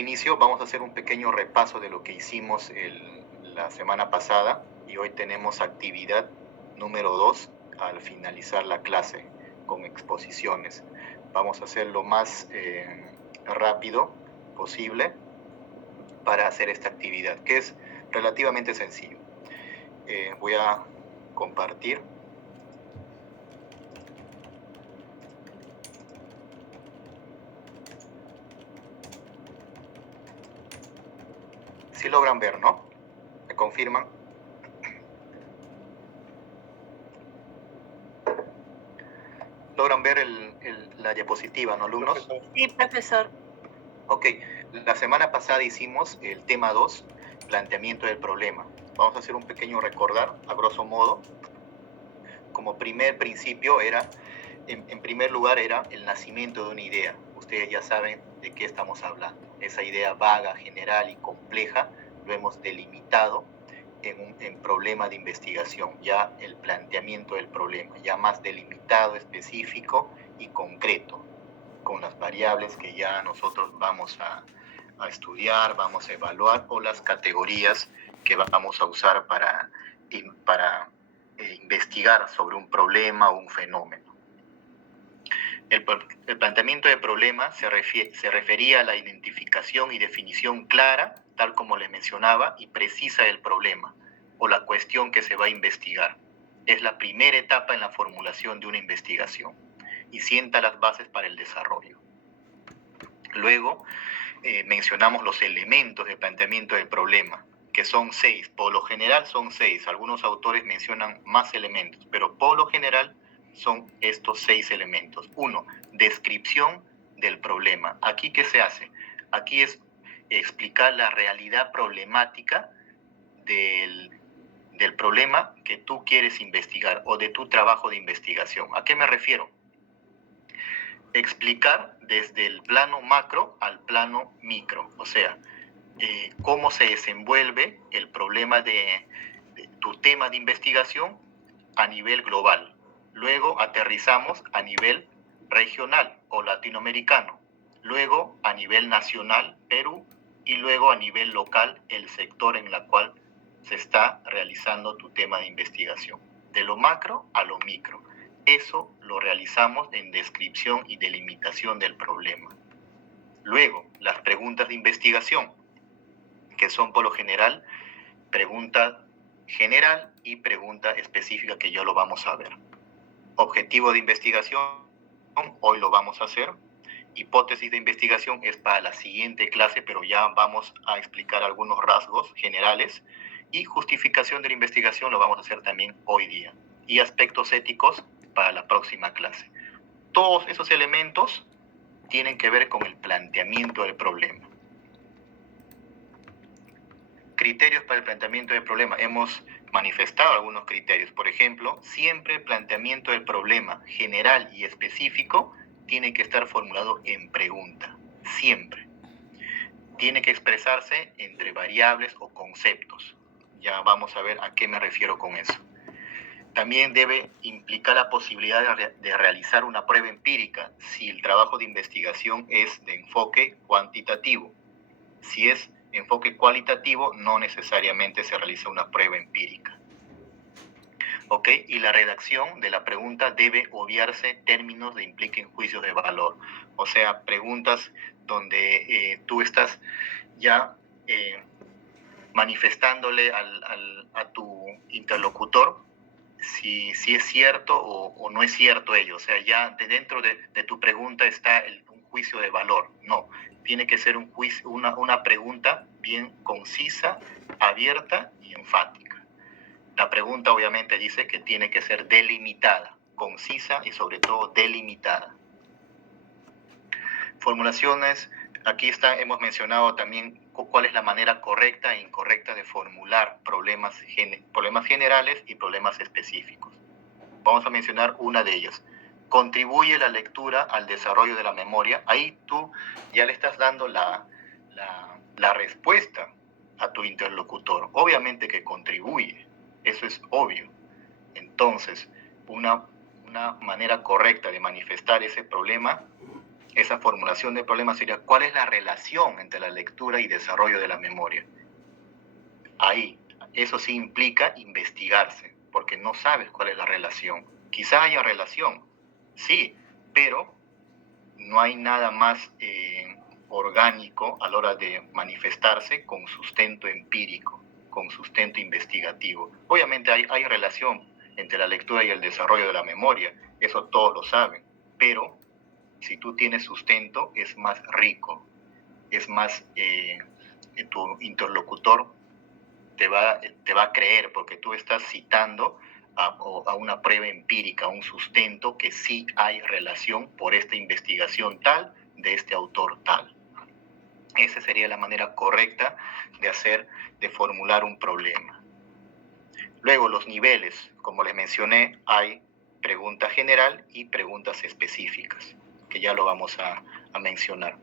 inicio, vamos a hacer un pequeño repaso de lo que hicimos la semana pasada y hoy tenemos actividad número 2 al finalizar la clase con exposiciones. Vamos a hacer lo más rápido posible para hacer esta actividad, que es relativamente sencillo. Voy a compartir. Si logran ver, ¿no? ¿Me confirman? ¿Logran ver la diapositiva, no, alumnos? Sí, profesor. Ok, la semana pasada hicimos el tema 2, planteamiento del problema. Vamos a hacer un pequeño recordar, a grosso modo. Como primer principio era, en primer lugar, era el nacimiento de una idea. Ustedes ya saben de qué estamos hablando. Esa idea vaga, general y compleja lo hemos delimitado en problema de investigación, ya el planteamiento del problema, ya más delimitado, específico y concreto, con las variables que ya nosotros vamos a estudiar, vamos a evaluar, o las categorías que vamos a usar para investigar sobre un problema o un fenómeno. El planteamiento de problema se refería a la identificación y definición clara, tal como le mencionaba, y precisa del problema o la cuestión que se va a investigar. Es la primera etapa en la formulación de una investigación y sienta las bases para el desarrollo. Luego, mencionamos los elementos de planteamiento del problema, que son 6. Por lo general son 6. Algunos autores mencionan más elementos, pero por lo general son estos 6 elementos. 1. Descripción del problema. ¿Aquí qué se hace? Aquí es explicar la realidad problemática del problema que tú quieres investigar o de tu trabajo de investigación. ¿A qué me refiero? Explicar desde el plano macro al plano micro, o sea, cómo se desenvuelve el problema de tu tema de investigación a nivel global. Luego aterrizamos a nivel regional o latinoamericano, luego a nivel nacional, Perú, y luego a nivel local, el sector en el cual se está realizando tu tema de investigación, de lo macro a lo micro. Eso lo realizamos en descripción y delimitación del problema. Luego, las preguntas de investigación, que son por lo general pregunta general y pregunta específica, que ya lo vamos a ver. Objetivo de investigación, hoy lo vamos a hacer. Hipótesis de investigación es para la siguiente clase, pero ya vamos a explicar algunos rasgos generales. Y justificación de la investigación lo vamos a hacer también hoy día. Y aspectos éticos para la próxima clase. Todos esos elementos tienen que ver con el planteamiento del problema. Criterios para el planteamiento del problema. Hemos manifestado algunos criterios. Por ejemplo, siempre el planteamiento del problema general y específico tiene que estar formulado en pregunta. Siempre. Tiene que expresarse entre variables o conceptos. Ya vamos a ver a qué me refiero con eso. También debe implicar la posibilidad de realizar una prueba empírica si el trabajo de investigación es de enfoque cuantitativo. Si es enfoque cualitativo, no necesariamente se realiza una prueba empírica. ¿Ok? Y la redacción de la pregunta debe obviarse términos que impliquen juicios de valor. O sea, preguntas donde tú estás ya manifestándole a tu interlocutor si es cierto o no es cierto ello. O sea, ya dentro de tu pregunta está un juicio de valor. No, tiene que ser una pregunta bien concisa, abierta y enfática. La pregunta obviamente dice que tiene que ser delimitada, concisa y sobre todo delimitada. Formulaciones, aquí hemos mencionado también cuál es la manera correcta e incorrecta de formular problemas generales y problemas específicos. Vamos a mencionar una de ellas. Contribuye la lectura al desarrollo de la memoria. Ahí tú ya le estás dando la respuesta a tu interlocutor. Obviamente que contribuye, eso es obvio. Entonces, una manera correcta de manifestar ese problema Esa formulación del problema sería: ¿cuál es la relación entre la lectura y desarrollo de la memoria? Ahí, eso sí implica investigarse, porque no sabes cuál es la relación. Quizá haya relación, sí, pero no hay nada más orgánico a la hora de manifestarse con sustento empírico, con sustento investigativo. Obviamente hay relación entre la lectura y el desarrollo de la memoria, eso todos lo saben, pero si tú tienes sustento es más rico, es más, tu interlocutor te va a creer, porque tú estás citando a una prueba empírica, a un sustento que sí hay relación por esta investigación tal, de este autor tal. Esa sería la manera correcta de formular un problema. Luego, los niveles, como les mencioné, hay pregunta general y preguntas específicas, que ya lo vamos a mencionar.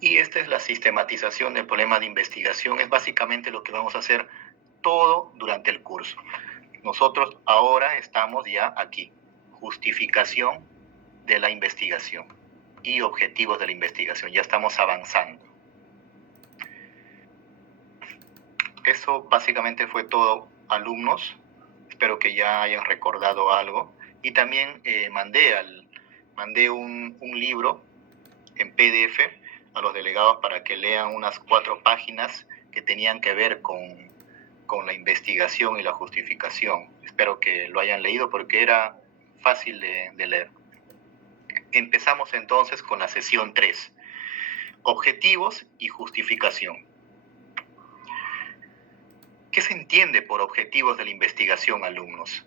Y esta es la sistematización del problema de investigación, es básicamente lo que vamos a hacer todo durante el curso. Nosotros ahora estamos ya aquí, justificación de la investigación y objetivos de la investigación, ya estamos avanzando. Eso básicamente fue todo, alumnos, espero que ya hayan recordado algo. Y también mandé un libro en PDF a los delegados para que lean unas 4 páginas que tenían que ver con la investigación y la justificación. Espero que lo hayan leído porque era fácil de leer. Empezamos entonces con la sesión 3, objetivos y justificación. ¿Qué se entiende por objetivos de la investigación, alumnos?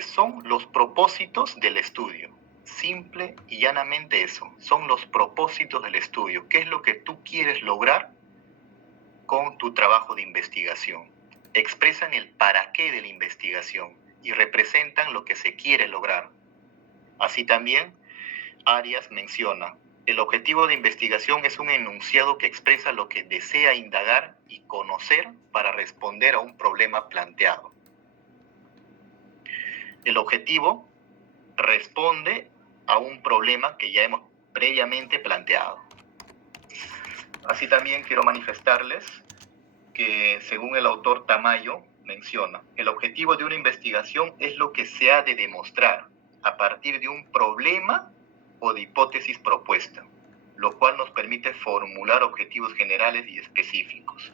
Son los propósitos del estudio. Simple y llanamente eso, son los propósitos del estudio. ¿Qué es lo que tú quieres lograr con tu trabajo de investigación? Expresan el para qué de la investigación y representan lo que se quiere lograr. Así también, Arias menciona: el objetivo de investigación es un enunciado que expresa lo que desea indagar y conocer para responder a un problema planteado. El objetivo responde a un problema que ya hemos previamente planteado. Así también quiero manifestarles que, según el autor Tamayo menciona, el objetivo de una investigación es lo que se ha de demostrar a partir de un problema o de hipótesis propuesta, lo cual nos permite formular objetivos generales y específicos.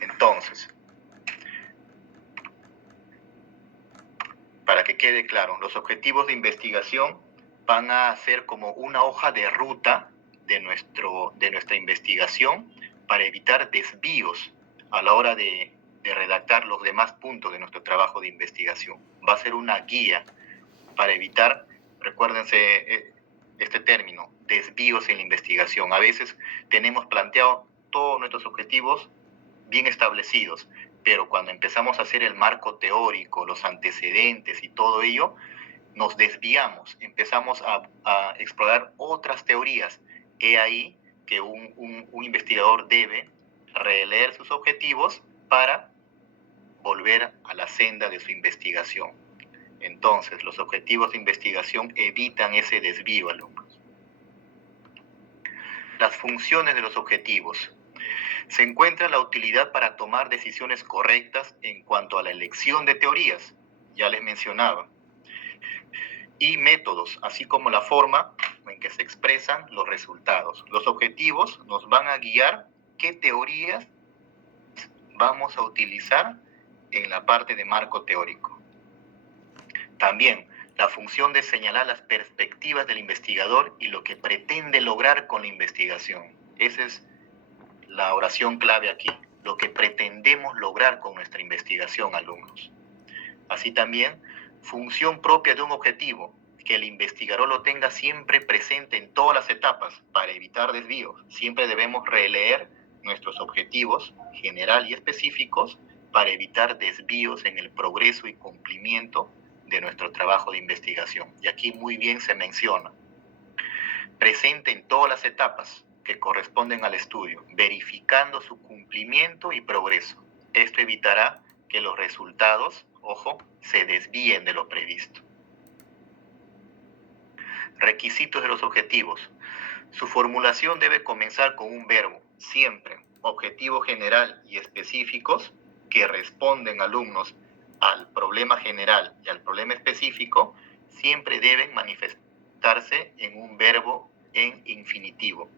Entonces, para que quede claro, los objetivos de investigación van a ser como una hoja de ruta de nuestra investigación para evitar desvíos a la hora de redactar los demás puntos de nuestro trabajo de investigación. Va a ser una guía para evitar, recuérdense este término, desvíos en la investigación. A veces tenemos planteado todos nuestros objetivos bien establecidos, pero cuando empezamos a hacer el marco teórico, los antecedentes y todo ello, nos desviamos, empezamos a explorar otras teorías. He ahí que un investigador debe releer sus objetivos para volver a la senda de su investigación. Entonces, los objetivos de investigación evitan ese desvío, alumnos. Las funciones de los objetivos. Se encuentra la utilidad para tomar decisiones correctas en cuanto a la elección de teorías, ya les mencionaba, y métodos, así como la forma en que se expresan los resultados. Los objetivos nos van a guiar qué teorías vamos a utilizar en la parte de marco teórico. También la función de señalar las perspectivas del investigador y lo que pretende lograr con la investigación. Esa es la oración clave aquí, lo que pretendemos lograr con nuestra investigación, alumnos. Así también, función propia de un objetivo, que el investigador lo tenga siempre presente en todas las etapas para evitar desvíos. Siempre debemos releer nuestros objetivos general y específicos para evitar desvíos en el progreso y cumplimiento de nuestro trabajo de investigación. Y aquí muy bien se menciona: presente en todas las etapas que corresponden al estudio, verificando su cumplimiento y progreso. Esto evitará que los resultados, ojo, se desvíen de lo previsto. Requisitos de los objetivos. Su formulación debe comenzar con un verbo, siempre. Objetivo general y específicos que responden alumnos al problema general y al problema específico siempre deben manifestarse en un verbo en infinitivo.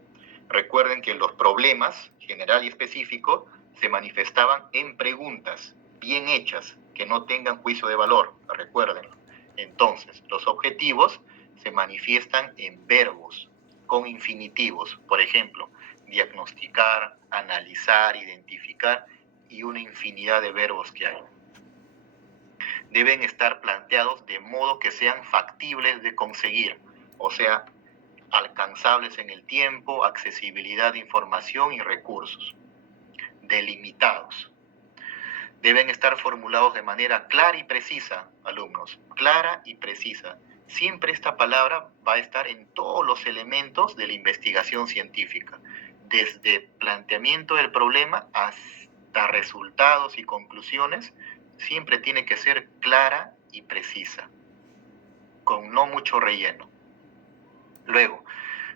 Recuerden que los problemas general y específico se manifestaban en preguntas bien hechas que no tengan juicio de valor, recuérdenlo. Entonces, los objetivos se manifiestan en verbos con infinitivos, por ejemplo, diagnosticar, analizar, identificar y una infinidad de verbos que hay. Deben estar planteados de modo que sean factibles de conseguir, o sea, alcanzables en el tiempo, accesibilidad de información y recursos. Delimitados. Deben estar formulados de manera clara y precisa, alumnos, clara y precisa. Siempre esta palabra va a estar en todos los elementos de la investigación científica, desde planteamiento del problema hasta resultados y conclusiones, siempre tiene que ser clara y precisa, con no mucho relleno. Luego,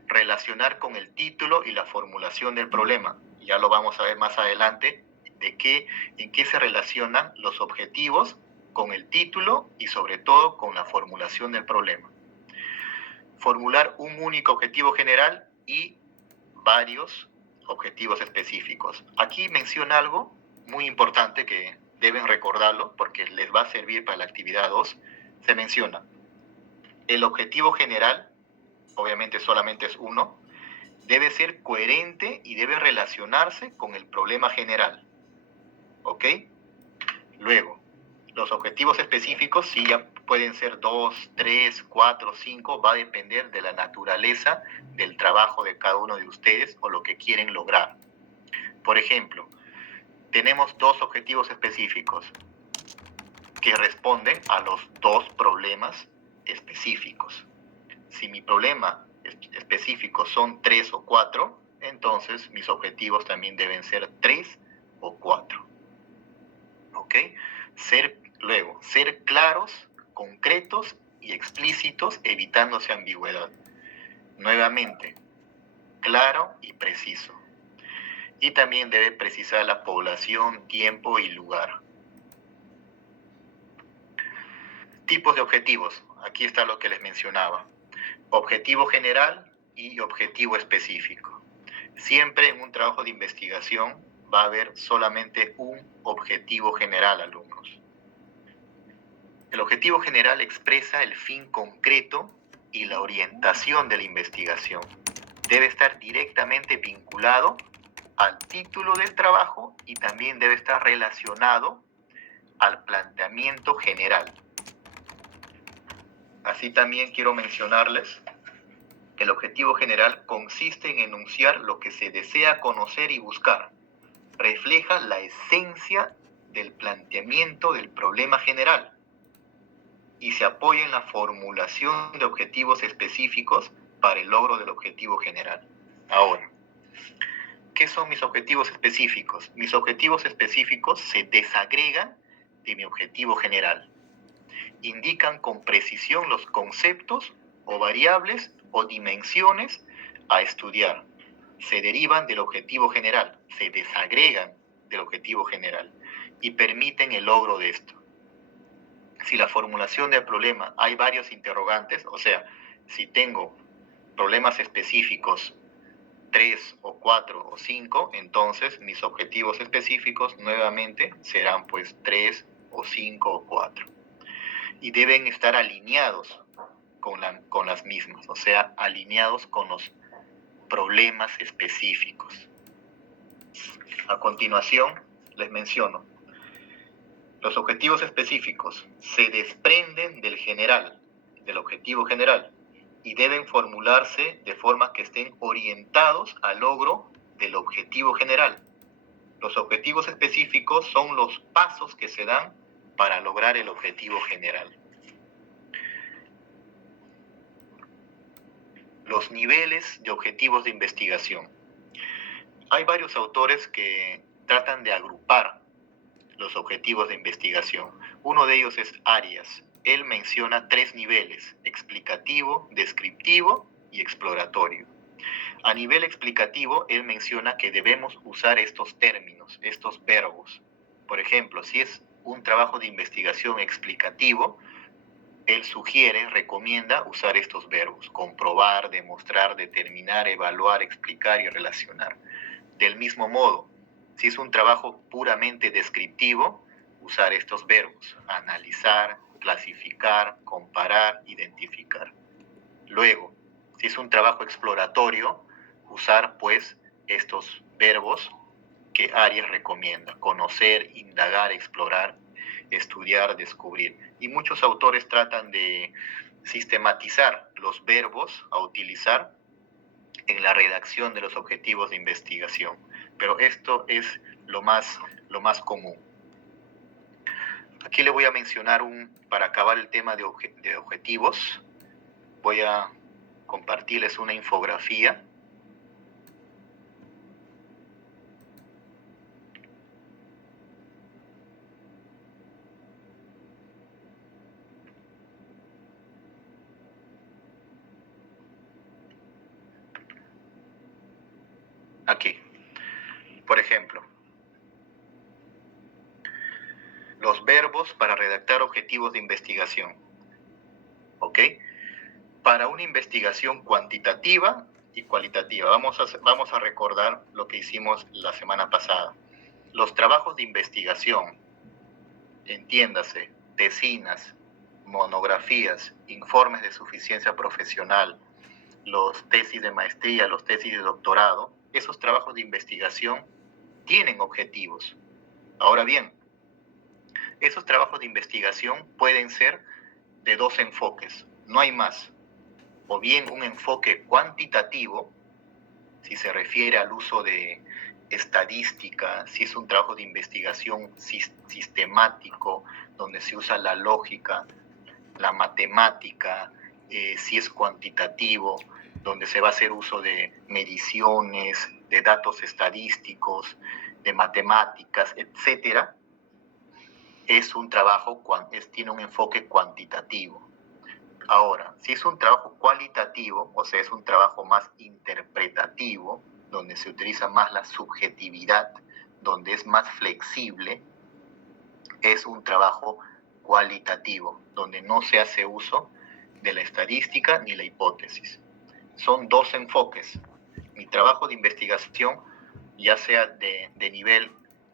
relacionar con el título y la formulación del problema. Ya lo vamos a ver más adelante, en qué se relacionan los objetivos con el título y sobre todo con la formulación del problema. Formular un único objetivo general y varios objetivos específicos. Aquí menciona algo muy importante que deben recordarlo porque les va a servir para la actividad 2. Se menciona el objetivo general, obviamente solamente es uno, debe ser coherente y debe relacionarse con el problema general. ¿Ok? Luego, los objetivos específicos sí ya pueden ser 2, 3, 4, 5, va a depender de la naturaleza del trabajo de cada uno de ustedes o lo que quieren lograr. Por ejemplo, tenemos 2 objetivos específicos que responden a los 2 problemas específicos. Si mi problema específico son 3 o 4, entonces mis objetivos también deben ser 3 o 4. ¿Ok? Luego, ser claros, concretos y explícitos, evitándose ambigüedad. Nuevamente, claro y preciso. Y también debe precisar la población, tiempo y lugar. Tipos de objetivos. Aquí está lo que les mencionaba. Objetivo general y objetivo específico. Siempre en un trabajo de investigación va a haber solamente un objetivo general, alumnos. El objetivo general expresa el fin concreto y la orientación de la investigación. Debe estar directamente vinculado al título del trabajo y también debe estar relacionado al planteamiento general. Así también quiero mencionarles que el objetivo general consiste en enunciar lo que se desea conocer y buscar. Refleja la esencia del planteamiento del problema general y se apoya en la formulación de objetivos específicos para el logro del objetivo general. Ahora, ¿qué son mis objetivos específicos? Mis objetivos específicos se desagregan de mi objetivo general. Indican con precisión los conceptos o variables o dimensiones a estudiar. Se derivan del objetivo general, se desagregan del objetivo general y permiten el logro de esto. Si la formulación del problema hay varios interrogantes, o sea, si tengo problemas específicos 3 o 4 o 5, entonces mis objetivos específicos nuevamente serán pues 3 o 5 o 4. Y deben estar alineados con las mismas, o sea, alineados con los problemas específicos. A continuación, les menciono. Los objetivos específicos se desprenden del general, del objetivo general, y deben formularse de forma que estén orientados al logro del objetivo general. Los objetivos específicos son los pasos que se dan para lograr el objetivo general. Los niveles de objetivos de investigación. Hay varios autores que tratan de agrupar los objetivos de investigación. Uno de ellos es Arias. él menciona 3 niveles: explicativo, descriptivo y exploratorio. A nivel explicativo, él menciona que debemos usar estos términos, estos verbos. Por ejemplo, si es un trabajo de investigación explicativo, él sugiere, recomienda usar estos verbos: comprobar, demostrar, determinar, evaluar, explicar y relacionar. Del mismo modo, si es un trabajo puramente descriptivo, usar estos verbos: analizar, clasificar, comparar, identificar. Luego, si es un trabajo exploratorio, usar pues estos verbos que Arias recomienda: conocer, indagar, explorar, estudiar, descubrir. Y muchos autores tratan de sistematizar los verbos a utilizar en la redacción de los objetivos de investigación, pero esto es lo más común. Aquí le voy a mencionar para acabar el tema de objetivos, voy a compartirles una infografía. Aquí, por ejemplo, los verbos para redactar objetivos de investigación. ¿Ok? Para una investigación cuantitativa y cualitativa, vamos a recordar lo que hicimos la semana pasada. Los trabajos de investigación, entiéndase, tesinas, monografías, informes de suficiencia profesional, los tesis de maestría, los tesis de doctorado, esos trabajos de investigación tienen objetivos. Ahora bien, esos trabajos de investigación pueden ser de 2 enfoques, no hay más. O bien un enfoque cuantitativo, si se refiere al uso de estadística, si es un trabajo de investigación sistemático, donde se usa la lógica, la matemática, si es cuantitativo, donde se va a hacer uso de mediciones, de datos estadísticos, de matemáticas, etcétera, es un trabajo, tiene un enfoque cuantitativo. Ahora, si es un trabajo cualitativo, o sea, es un trabajo más interpretativo, donde se utiliza más la subjetividad, donde es más flexible, es un trabajo cualitativo, donde no se hace uso de la estadística ni la hipótesis. Son 2 enfoques. Mi trabajo de investigación, ya sea de nivel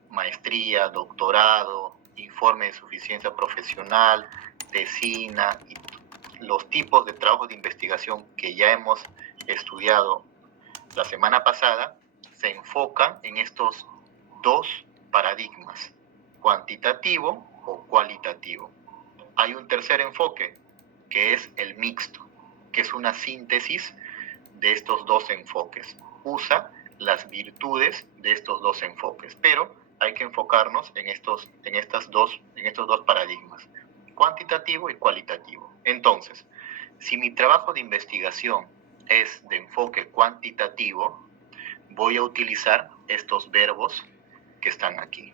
maestría, doctorado, informe de suficiencia profesional, tesina, y los tipos de trabajos de investigación que ya hemos estudiado la semana pasada, se enfocan en estos 2 paradigmas: cuantitativo o cualitativo. Hay un tercer enfoque, que es el mixto, que es una síntesis de estos 2 enfoques. Usa las virtudes de estos 2 enfoques, pero hay que enfocarnos en estos 2 paradigmas: cuantitativo y cualitativo. Entonces, si mi trabajo de investigación es de enfoque cuantitativo, voy a utilizar estos verbos que están aquí.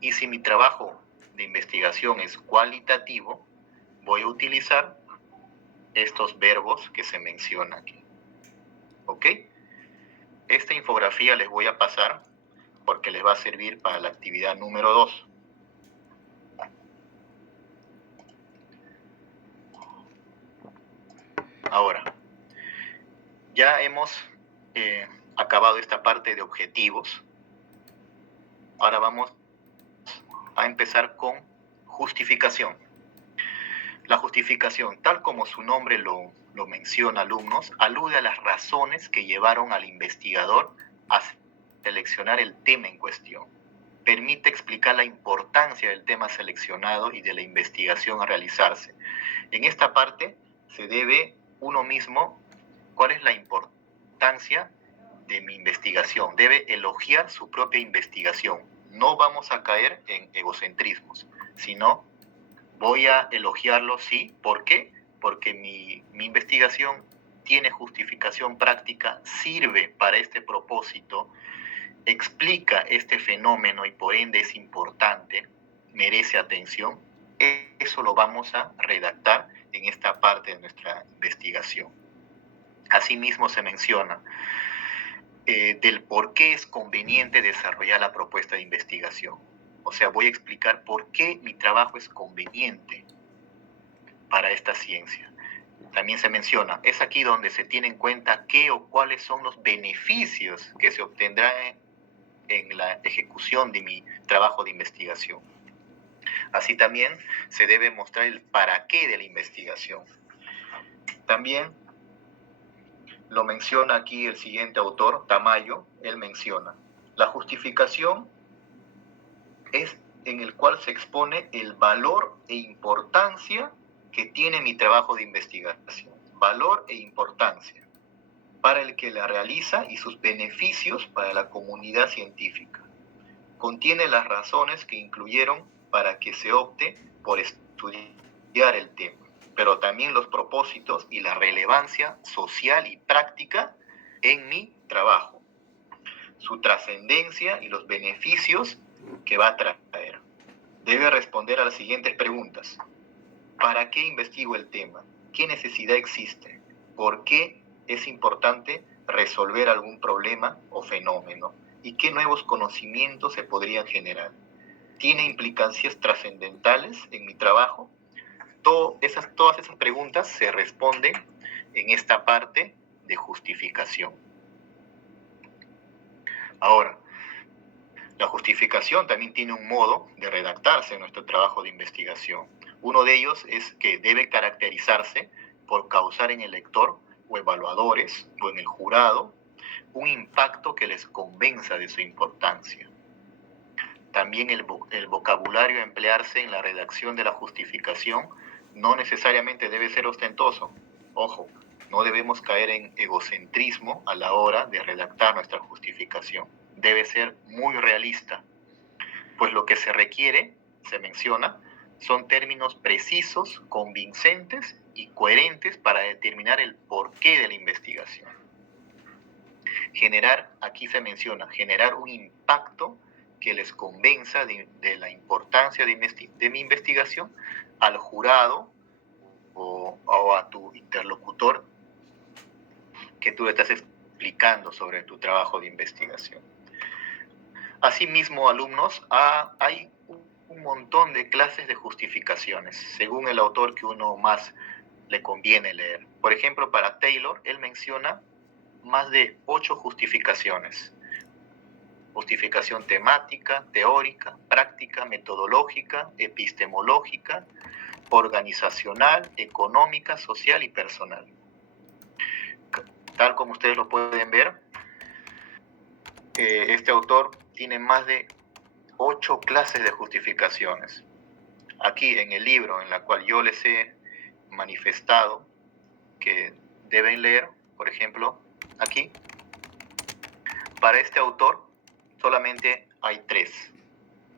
Y si mi trabajo de investigación es cualitativo, voy a utilizar estos verbos que se mencionan aquí. ¿Ok? Esta infografía les voy a pasar porque les va a servir para la actividad número 2. Ahora, ya hemos acabado esta parte de objetivos. Ahora vamos a empezar con justificación. La justificación, tal como su nombre lo menciona, alumnos, alude a las razones que llevaron al investigador a seleccionar el tema en cuestión. Permite explicar la importancia del tema seleccionado y de la investigación a realizarse. En esta parte se debe uno mismo cuál es la importancia de mi investigación. Debe elogiar su propia investigación. No vamos a caer en egocentrismos, sino voy a elogiarlo, sí. ¿Por qué? Porque mi investigación tiene justificación práctica, sirve para este propósito, explica este fenómeno y por ende es importante, merece atención. Eso lo vamos a redactar en esta parte de nuestra investigación. Asimismo se menciona del por qué es conveniente desarrollar la propuesta de investigación. O sea, voy a explicar por qué mi trabajo es conveniente para esta ciencia. También se menciona, es aquí donde se tiene en cuenta qué o cuáles son los beneficios que se obtendrán en la ejecución de mi trabajo de investigación. Así también se debe mostrar el para qué de la investigación. También lo menciona aquí el siguiente autor, Tamayo. Él menciona, la justificación es en el cual se expone el valor e importancia que tiene mi trabajo de investigación. Valor e importancia para el que la realiza y sus beneficios para la comunidad científica. Contiene las razones que incluyeron para que se opte por estudiar el tema, pero también los propósitos y la relevancia social y práctica en mi trabajo, su trascendencia y los beneficios que va a traer. Debe responder a las siguientes preguntas. ¿Para qué investigo el tema? ¿Qué necesidad existe? ¿Por qué es importante resolver algún problema o fenómeno? ¿Y qué nuevos conocimientos se podrían generar? ¿Tiene implicancias trascendentales en mi trabajo? Todas esas preguntas se responden en esta parte de justificación. Ahora, la justificación también tiene un modo de redactarse en nuestro trabajo de investigación. Uno de ellos es que debe caracterizarse por causar en el lector o evaluadores o en el jurado un impacto que les convenza de su importancia. También el vocabulario a emplearse en la redacción de la justificación no necesariamente debe ser ostentoso. Ojo, no debemos caer en egocentrismo a la hora de redactar nuestra justificación. Debe ser muy realista, pues lo que se requiere, se menciona, son términos precisos, convincentes y coherentes para determinar el porqué de la investigación. Aquí se menciona, generar un impacto que les convenza de la importancia de mi investigación al jurado o a tu interlocutor que tú le estás explicando sobre tu trabajo de investigación. Asimismo, alumnos, hay un montón de clases de justificaciones, según el autor que uno más le conviene leer. Por ejemplo, para Taylor, él menciona más de 8 justificaciones. Justificación temática, teórica, práctica, metodológica, epistemológica, organizacional, económica, social y personal. Tal como ustedes lo pueden ver, este autor tiene más de 8 clases de justificaciones. Aquí en el libro en la cual yo les he manifestado que deben leer, por ejemplo, aquí, para este autor solamente hay 3.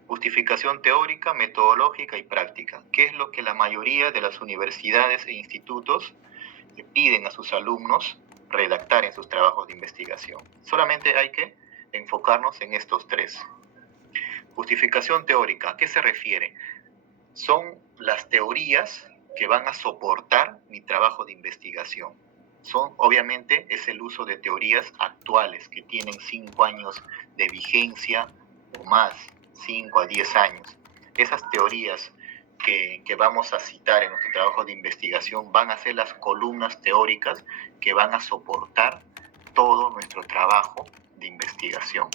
Justificación teórica, metodológica y práctica, que es lo que la mayoría de las universidades e institutos le piden a sus alumnos redactar en sus trabajos de investigación. Solamente hay que enfocarnos en estos 3. Justificación teórica, ¿a qué se refiere? Son las teorías que van a soportar mi trabajo de investigación. Obviamente, es el uso de teorías actuales que tienen 5 años de vigencia o más, 5 a 10 años. Esas teorías que vamos a citar en nuestro trabajo de investigación van a ser las columnas teóricas que van a soportar todo nuestro trabajo de investigación.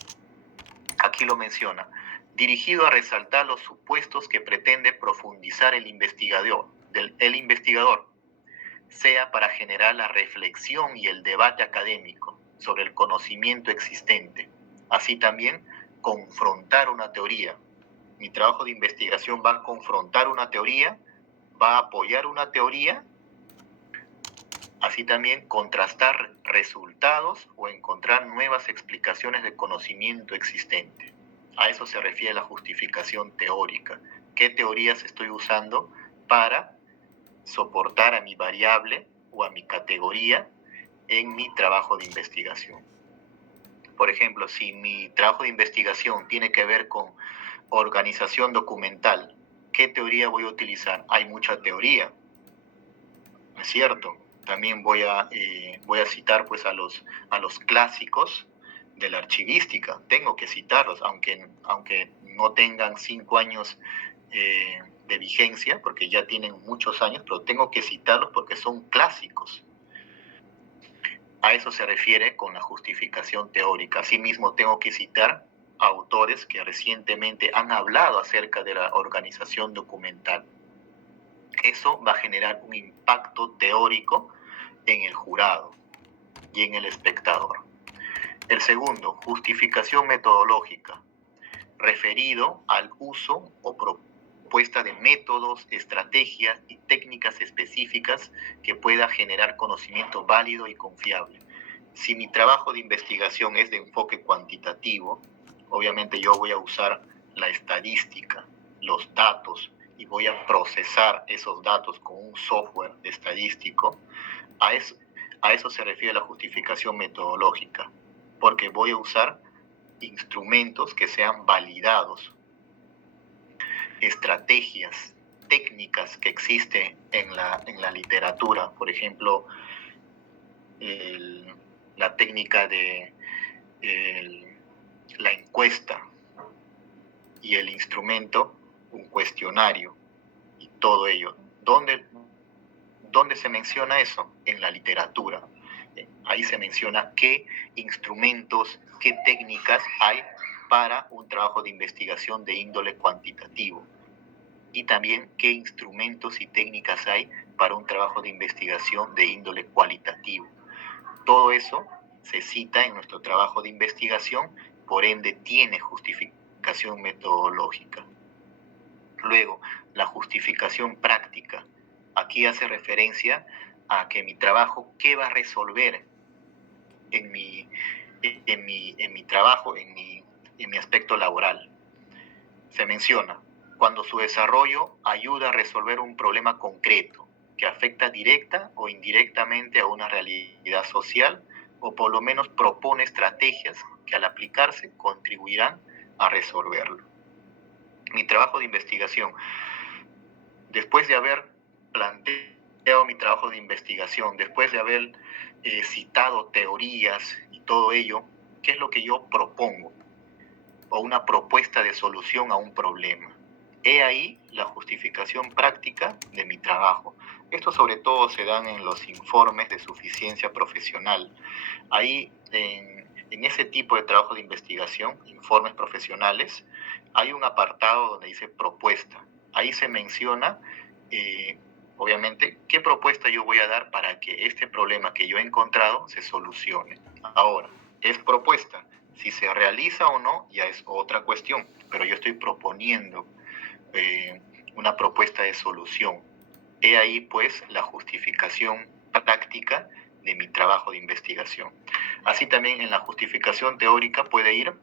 Aquí lo menciona, dirigido a resaltar los supuestos que pretende profundizar el investigador, sea para generar la reflexión y el debate académico sobre el conocimiento existente, así también confrontar una teoría. Mi trabajo de investigación va a confrontar una teoría, va a apoyar una teoría, así también contrastar resultados o encontrar nuevas explicaciones de conocimiento existente. A eso se refiere la justificación teórica. ¿Qué teorías estoy usando para soportar a mi variable o a mi categoría en mi trabajo de investigación? Por ejemplo, si mi trabajo de investigación tiene que ver con organización documental, ¿qué teoría voy a utilizar? Hay mucha teoría, ¿no es cierto? También voy a citar pues a los clásicos de la archivística. Tengo que citarlos, aunque no tengan 5 años de vigencia, porque ya tienen muchos años, pero tengo que citarlos porque son clásicos. A eso se refiere con la justificación teórica. Asimismo, tengo que citar autores que recientemente han hablado acerca de la organización documental. Eso va a generar un impacto teórico en el jurado y en el espectador. El segundo, justificación metodológica, referido al uso o propuesta de métodos, estrategias y técnicas específicas que pueda generar conocimiento válido y confiable. Si mi trabajo de investigación es de enfoque cuantitativo, obviamente yo voy a usar la estadística, los datos, y voy a procesar esos datos con un software estadístico. A eso se refiere la justificación metodológica, porque voy a usar instrumentos que sean validados, estrategias, técnicas que existen en la literatura, por ejemplo, la técnica de la encuesta y el instrumento, un cuestionario y todo ello. ¿Dónde se menciona eso? En la literatura. Ahí se menciona qué instrumentos, qué técnicas hay para un trabajo de investigación de índole cuantitativo, y también qué instrumentos y técnicas hay para un trabajo de investigación de índole cualitativo. Todo eso se cita en nuestro trabajo de investigación, por ende tiene justificación metodológica. Luego, la justificación práctica. Aquí hace referencia a que mi trabajo, ¿qué va a resolver en mi trabajo, en mi aspecto laboral? Se menciona, cuando su desarrollo ayuda a resolver un problema concreto que afecta directa o indirectamente a una realidad social, o por lo menos propone estrategias que al aplicarse contribuirán a resolverlo. Mi trabajo de investigación, después de haber planteado mi trabajo de investigación, después de haber citado teorías y todo ello, ¿qué es lo que yo propongo? O una propuesta de solución a un problema. He ahí la justificación práctica de mi trabajo. Esto sobre todo se dan en los informes de suficiencia profesional. Ahí, en ese tipo de trabajo de investigación, informes profesionales, hay un apartado donde dice propuesta. Ahí se menciona, obviamente, qué propuesta yo voy a dar para que este problema que yo he encontrado se solucione. Ahora, es propuesta. Si se realiza o no, ya es otra cuestión, pero yo estoy proponiendo una propuesta de solución. He ahí, pues, la justificación práctica de mi trabajo de investigación. Así también en la justificación teórica puede ir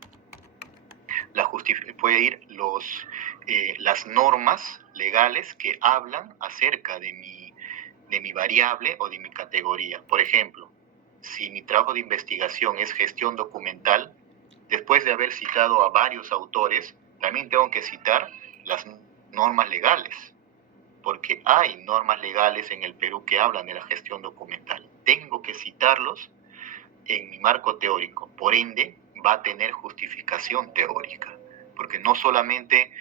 las normas legales que hablan acerca de mi variable o de mi categoría. Por ejemplo, si mi trabajo de investigación es gestión documental, después de haber citado a varios autores, también tengo que citar las normas legales, porque hay normas legales en el Perú que hablan de la gestión documental. Tengo que citarlos en mi marco teórico, por ende va a tener justificación teórica, porque no solamente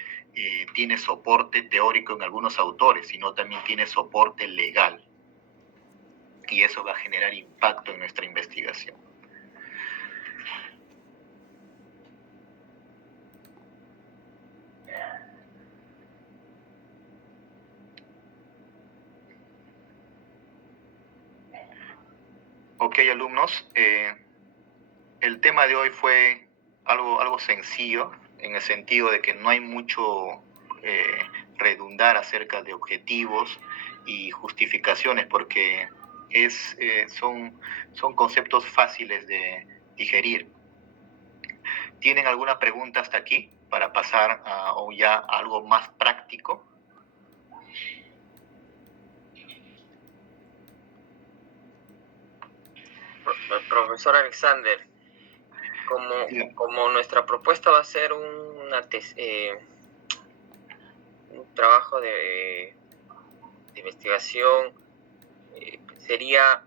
tiene soporte teórico en algunos autores, sino también tiene soporte legal, y eso va a generar impacto en nuestra investigación. Ok, alumnos, el tema de hoy fue algo sencillo, en el sentido de que no hay mucho redundar acerca de objetivos y justificaciones, porque son conceptos fáciles de digerir. ¿Tienen alguna pregunta hasta aquí para pasar a algo más práctico? Profesor Alexander, como nuestra propuesta va a ser un trabajo de investigación sería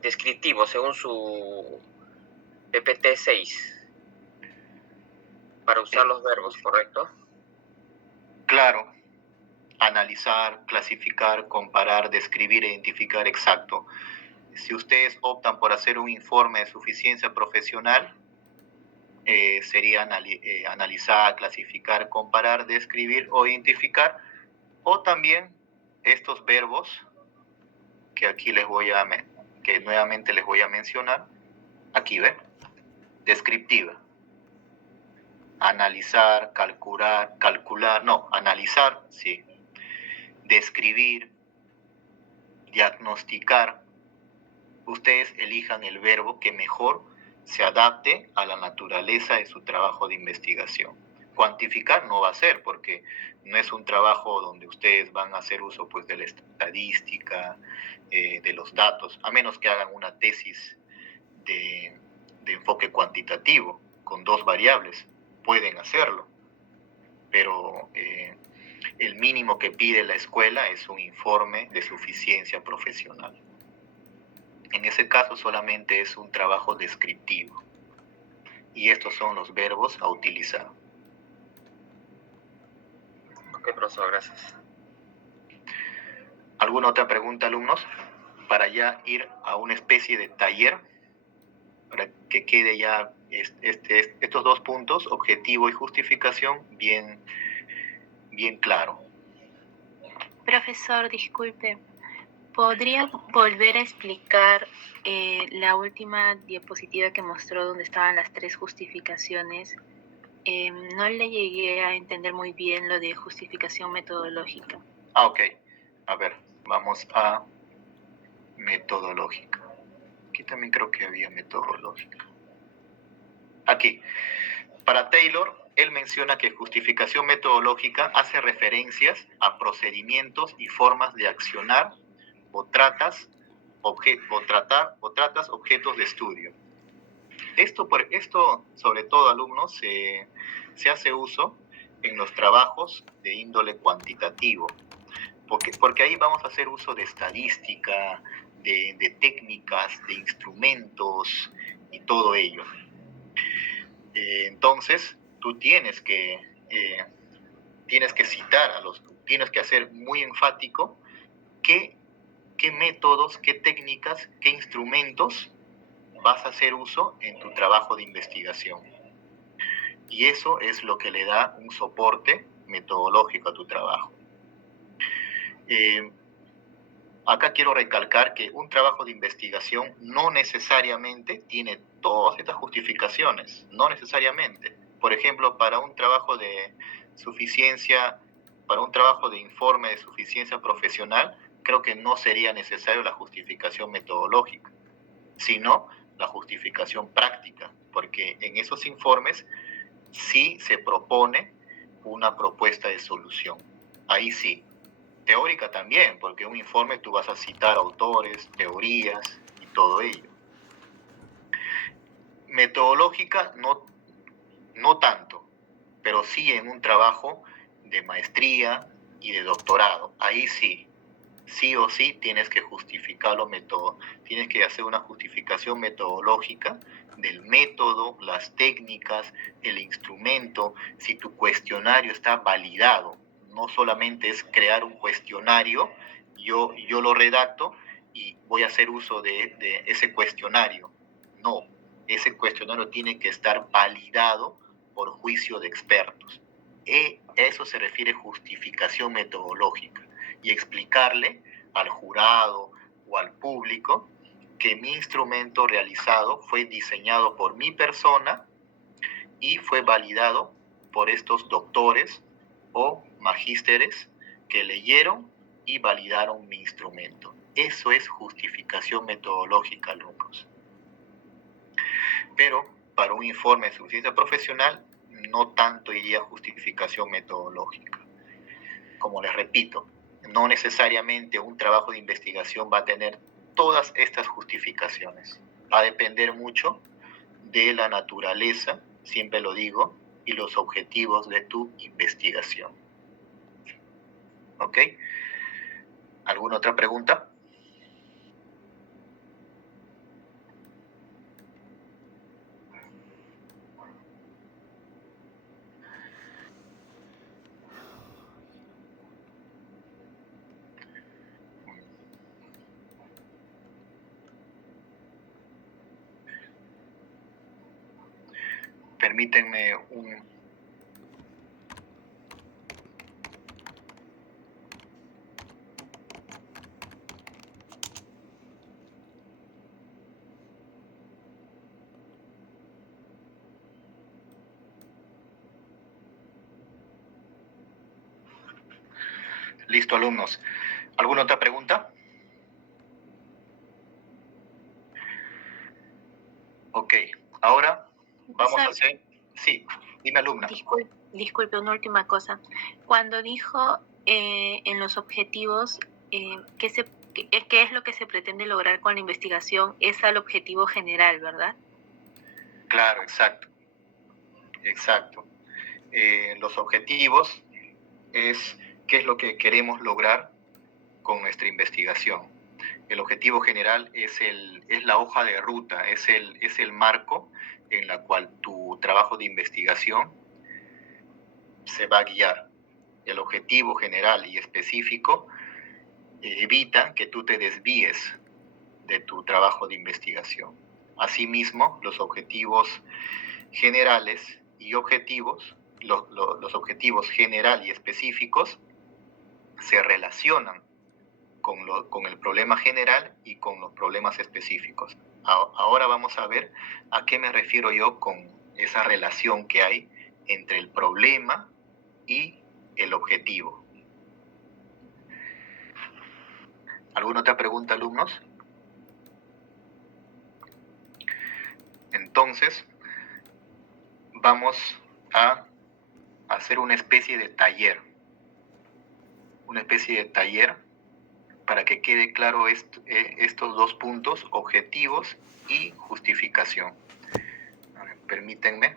descriptivo según su PPT 6 para usar los verbos, ¿correcto? Claro, analizar, clasificar, comparar, describir, identificar, exacto. Si ustedes optan por hacer un informe de suficiencia profesional, sería analizar, clasificar, comparar, describir o identificar, o también estos verbos que aquí que nuevamente les voy a mencionar. Aquí ven, descriptiva, analizar, analizar, sí, describir, diagnosticar. Ustedes elijan el verbo que mejor se adapte a la naturaleza de su trabajo de investigación. Cuantificar no va a ser, porque no es un trabajo donde ustedes van a hacer uso pues, de la estadística, de los datos, a menos que hagan una tesis de enfoque cuantitativo con 2 variables. Pueden hacerlo, pero el mínimo que pide la escuela es un informe de suficiencia profesional. En ese caso solamente es un trabajo descriptivo. Y estos son los verbos a utilizar. Ok, profesor, gracias. ¿Alguna otra pregunta, alumnos? Para ya ir a una especie de taller, para que quede ya estos 2 puntos, objetivo y justificación, bien claro. Profesor, disculpe, ¿podría volver a explicar la última diapositiva que mostró donde estaban las 3 justificaciones? No le llegué a entender muy bien lo de justificación metodológica. Ok. A ver, vamos a metodológica. Aquí también creo que había metodológica. Aquí. Para Taylor, él menciona que justificación metodológica hace referencias a procedimientos y formas de accionar o tratas objetos de estudio. Esto, sobre todo, alumnos, se hace uso en los trabajos de índole cuantitativo, porque ahí vamos a hacer uso de estadística, de técnicas, de instrumentos y todo ello. Entonces, tú tienes que citar tienes que hacer muy enfático qué métodos, qué técnicas, qué instrumentos vas a hacer uso en tu trabajo de investigación. Y eso es lo que le da un soporte metodológico a tu trabajo. Acá quiero recalcar que un trabajo de investigación no necesariamente tiene todas estas justificaciones, no necesariamente. Por ejemplo, para un trabajo de suficiencia, para un trabajo de informe de suficiencia profesional, creo que no sería necesario la justificación metodológica, sino la justificación práctica, porque en esos informes sí se propone una propuesta de solución. Ahí sí. Teórica también, porque en un informe tú vas a citar autores, teorías y todo ello. Metodológica no tanto, pero sí en un trabajo de maestría y de doctorado. Ahí sí o sí tienes que justificarlo, tienes que hacer una justificación metodológica del método, las técnicas, el instrumento, si tu cuestionario está validado. No solamente es crear un cuestionario, yo lo redacto y voy a hacer uso de ese cuestionario. No, ese cuestionario tiene que estar validado por juicio de expertos. Eso se refiere a justificación metodológica. Y explicarle al jurado o al público que mi instrumento realizado fue diseñado por mi persona y fue validado por estos doctores o magísteres que leyeron y validaron mi instrumento. Eso es justificación metodológica, alumnos. Pero para un informe de suficiencia profesional no tanto iría justificación metodológica. Como les repito, no necesariamente un trabajo de investigación va a tener todas estas justificaciones. Va a depender mucho de la naturaleza, siempre lo digo, y los objetivos de tu investigación. ¿Ok? ¿Alguna otra pregunta? Permítanme un... Listo, alumnos. ¿Alguna otra pregunta? Ok, ahora vamos a hacer... Sí, dime, alumna. Disculpe, una última cosa. Cuando dijo en los objetivos qué es lo que se pretende lograr con la investigación, es al objetivo general, ¿verdad? Claro, exacto. Exacto. Los objetivos es qué es lo que queremos lograr con nuestra investigación. El objetivo general es la hoja de ruta, es el marco en la cual tu trabajo de investigación se va a guiar. El objetivo general y específico evita que tú te desvíes de tu trabajo de investigación. Asimismo, los objetivos generales y objetivos, los objetivos general y específicos se relacionan con el problema general y con los problemas específicos. Ahora vamos a ver a qué me refiero yo con esa relación que hay entre el problema y el objetivo. ¿Alguna otra pregunta, alumnos? Entonces, vamos a hacer una especie de taller. Una especie de taller para que quede claro estos dos puntos, objetivos y justificación. A ver, permítanme.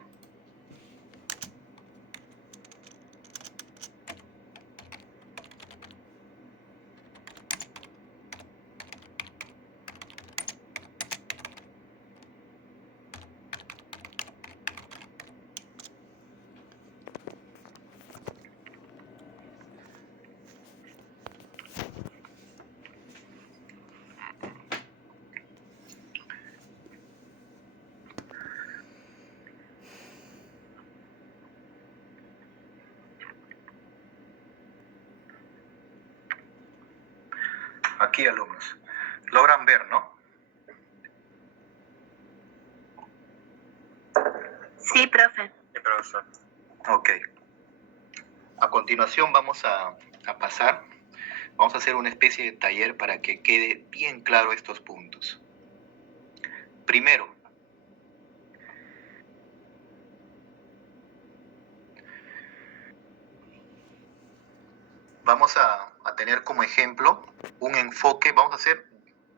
Aquí, alumnos. ¿Logran ver, no? Sí, profe. Sí, profesor. Ok. A continuación vamos a pasar, vamos a hacer una especie de taller para que quede bien claro estos puntos. Primero, vamos a tener como ejemplo un enfoque, vamos a hacer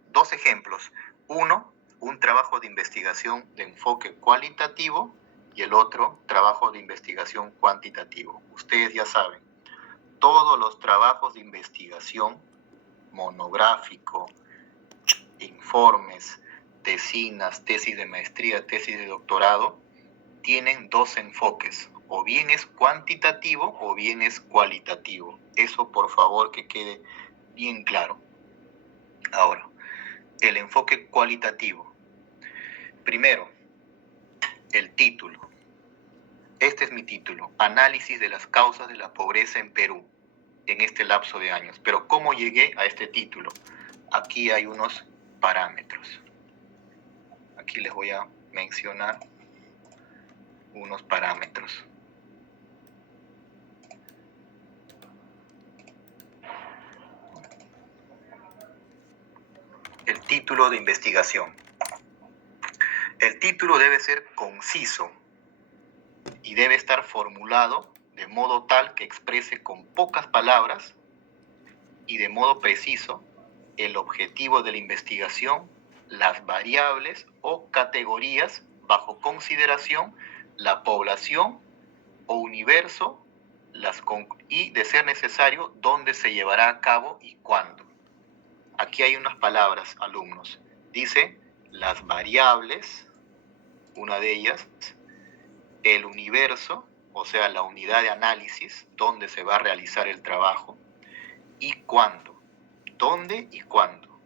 dos ejemplos. Uno, un trabajo de investigación de enfoque cualitativo y el otro, trabajo de investigación cuantitativo. Ustedes ya saben, todos los trabajos de investigación, monográfico, informes, tesinas, tesis de maestría, tesis de doctorado, tienen dos enfoques, o bien es cuantitativo o bien es cualitativo. Eso, por favor, que quede bien claro. Ahora, el enfoque cualitativo. Primero, el título. Este es mi título, Análisis de las causas de la pobreza en Perú en este lapso de años. Pero ¿cómo llegué a este título? Aquí hay unos parámetros. Aquí les voy a mencionar unos parámetros. El título de investigación. El título debe ser conciso y debe estar formulado de modo tal que exprese con pocas palabras y de modo preciso el objetivo de la investigación, las variables o categorías bajo consideración, la población o universo, y de ser necesario, dónde se llevará a cabo y cuándo. Aquí hay unas palabras, alumnos. Dice las variables, una de ellas, el universo, o sea, la unidad de análisis, dónde se va a realizar el trabajo, y cuándo, dónde y cuándo.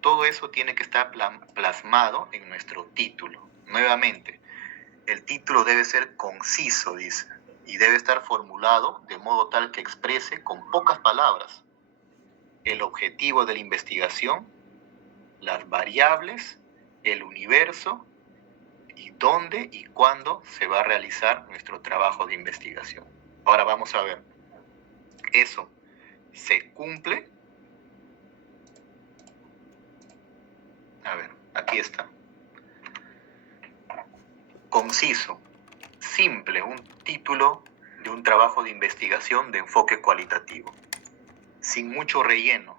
Todo eso tiene que estar plasmado en nuestro título. Nuevamente, el título debe ser conciso, dice, y debe estar formulado de modo tal que exprese con pocas palabras el objetivo de la investigación, las variables, el universo y dónde y cuándo se va a realizar nuestro trabajo de investigación. Ahora vamos a ver, ¿eso se cumple? A ver, aquí está. Conciso, simple, un título de un trabajo de investigación de enfoque cualitativo, sin mucho relleno.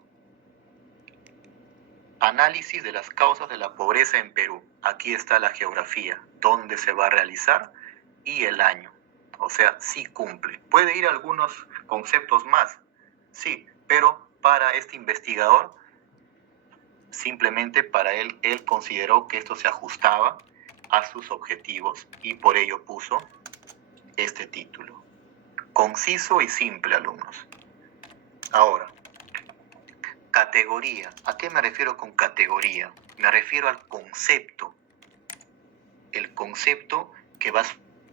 Análisis de las causas de la pobreza en Perú. Aquí está la geografía, dónde se va a realizar y el año. O sea, sí cumple. Puede ir algunos conceptos más, sí, pero para este investigador, simplemente para él consideró que esto se ajustaba a sus objetivos y por ello puso este título. Conciso y simple, alumnos. Ahora, categoría. ¿A qué me refiero con categoría? Me refiero al concepto. El concepto que va a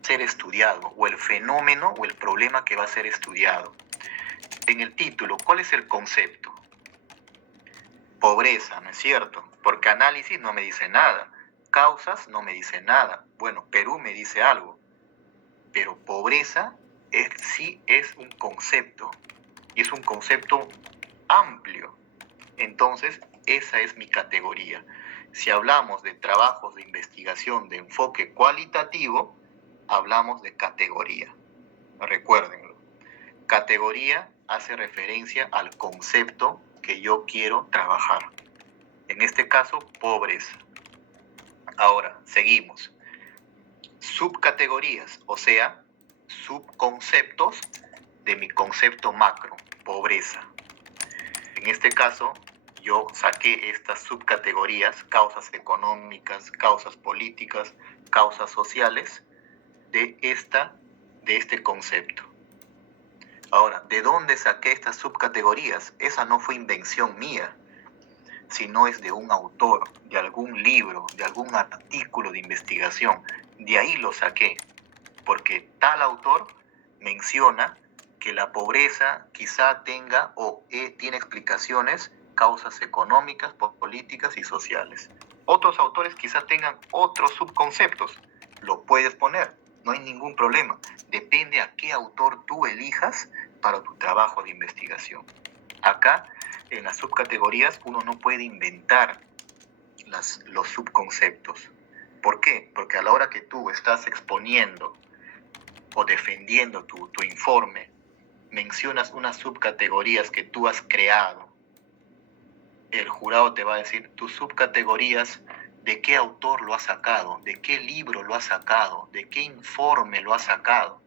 ser estudiado, o el fenómeno o el problema que va a ser estudiado. En el título, ¿cuál es el concepto? Pobreza, ¿no es cierto? Porque análisis no me dice nada. Causas no me dice nada. Bueno, Perú me dice algo. Pero pobreza sí es un concepto. Y es un concepto amplio. Entonces, esa es mi categoría. Si hablamos de trabajos de investigación de enfoque cualitativo, hablamos de categoría. Recuérdenlo. Categoría hace referencia al concepto que yo quiero trabajar. En este caso, pobreza. Ahora, seguimos. Subcategorías, o sea, subconceptos de mi concepto macro, pobreza. En este caso, yo saqué estas subcategorías, causas económicas, causas políticas, causas sociales, de este concepto. Ahora, ¿de dónde saqué estas subcategorías? Esa no fue invención mía, sino es de un autor, de algún libro, de algún artículo de investigación. De ahí lo saqué, porque tal autor menciona que la pobreza quizá tenga tiene explicaciones, causas económicas, políticas y sociales. Otros autores quizá tengan otros subconceptos, lo puedes poner, no hay ningún problema. Depende a qué autor tú elijas para tu trabajo de investigación. Acá, en las subcategorías, uno no puede inventar los subconceptos. ¿Por qué? Porque a la hora que tú estás exponiendo o defendiendo tu informe, mencionas unas subcategorías que tú has creado. El jurado te va a decir, tus subcategorías, ¿de qué autor lo has sacado? ¿De qué libro lo has sacado? ¿De qué informe lo has sacado?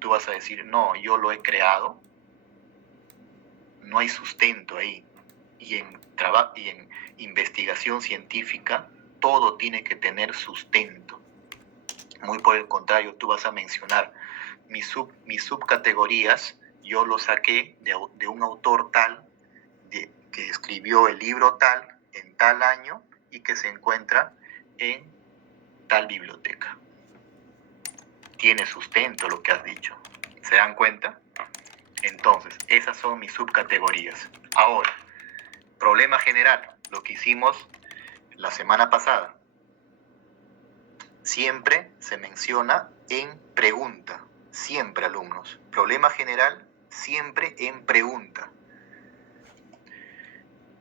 Tú vas a decir, no, yo lo he creado. No hay sustento ahí. Y en investigación científica, todo tiene que tener sustento. Muy por el contrario, tú vas a mencionar mis subcategorías, yo lo saqué de un autor tal, que escribió el libro tal, en tal año, y que se encuentra en tal biblioteca. Tiene sustento lo que has dicho. ¿Se dan cuenta? Entonces, esas son mis subcategorías. Ahora, problema general, lo que hicimos la semana pasada. Siempre se menciona en pregunta. Siempre, alumnos. Problema general, siempre en pregunta.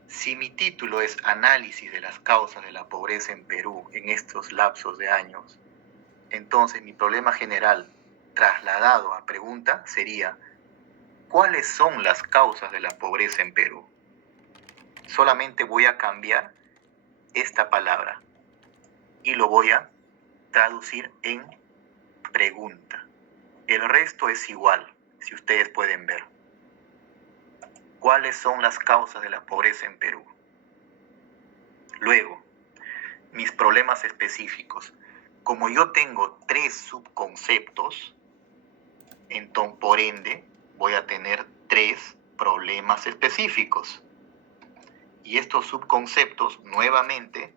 Si mi título es Análisis de las causas de la pobreza en Perú en estos lapsos de años, entonces mi problema general trasladado a pregunta sería, ¿cuáles son las causas de la pobreza en Perú? Solamente voy a cambiar esta palabra y lo voy a traducir en pregunta. El resto es igual, si ustedes pueden ver. ¿Cuáles son las causas de la pobreza en Perú? Luego, mis problemas específicos. Como yo tengo 3 subconceptos, entonces, por ende, voy a tener 3 problemas específicos. Y estos subconceptos, nuevamente,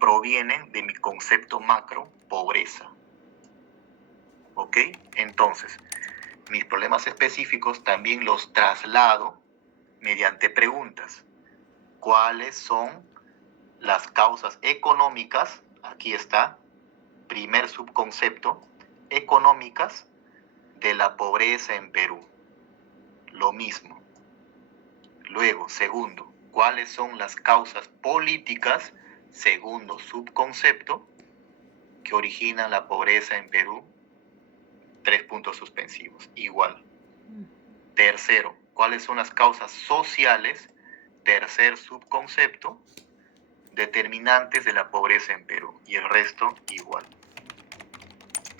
provienen de mi concepto macro, pobreza. ¿Ok? Entonces, mis problemas específicos también los traslado mediante preguntas. ¿Cuáles son las causas económicas? Aquí está, primer subconcepto, económicas de la pobreza en Perú. Lo mismo. Luego, segundo, ¿cuáles son las causas políticas? Segundo subconcepto, que originan la pobreza en Perú. 3 puntos suspensivos, igual. Tercero, ¿cuáles son las causas sociales? Tercer subconcepto, determinantes de la pobreza en Perú. Y el resto, igual.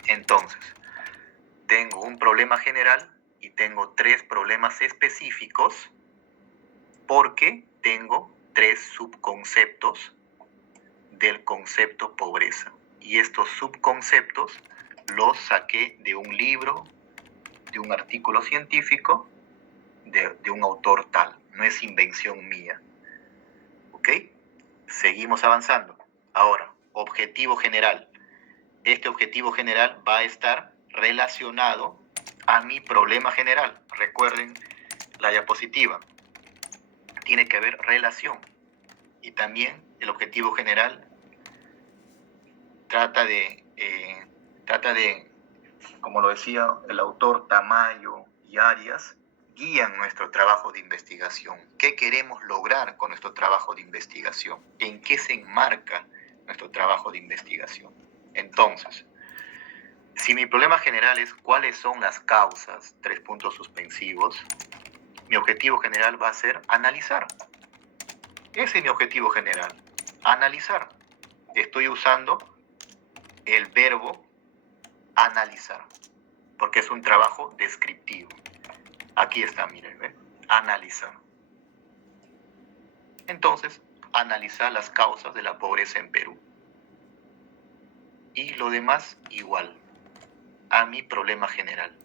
Entonces, tengo un problema general y tengo 3 problemas específicos porque tengo 3 subconceptos del concepto pobreza. Y estos subconceptos los saqué de un libro, de un artículo científico, de un autor tal. No es invención mía. ¿Ok? Seguimos avanzando. Ahora, objetivo general. Este objetivo general va a estar relacionado a mi problema general. Recuerden la diapositiva. Tiene que haber relación. Y también el objetivo general trata de, como lo decía el autor Tamayo y Arias, guían nuestro trabajo de investigación. ¿Qué queremos lograr con nuestro trabajo de investigación? ¿En qué se enmarca nuestro trabajo de investigación? Entonces, si mi problema general es cuáles son las causas, 3 puntos suspensivos, mi objetivo general va a ser analizar. Ese es mi objetivo general, analizar. Estoy usando el verbo analizar, porque es un trabajo descriptivo. Aquí está, miren, ¿ve? Analizar. Entonces, analizar las causas de la pobreza en Perú. Y lo demás, igual, a mi problema general.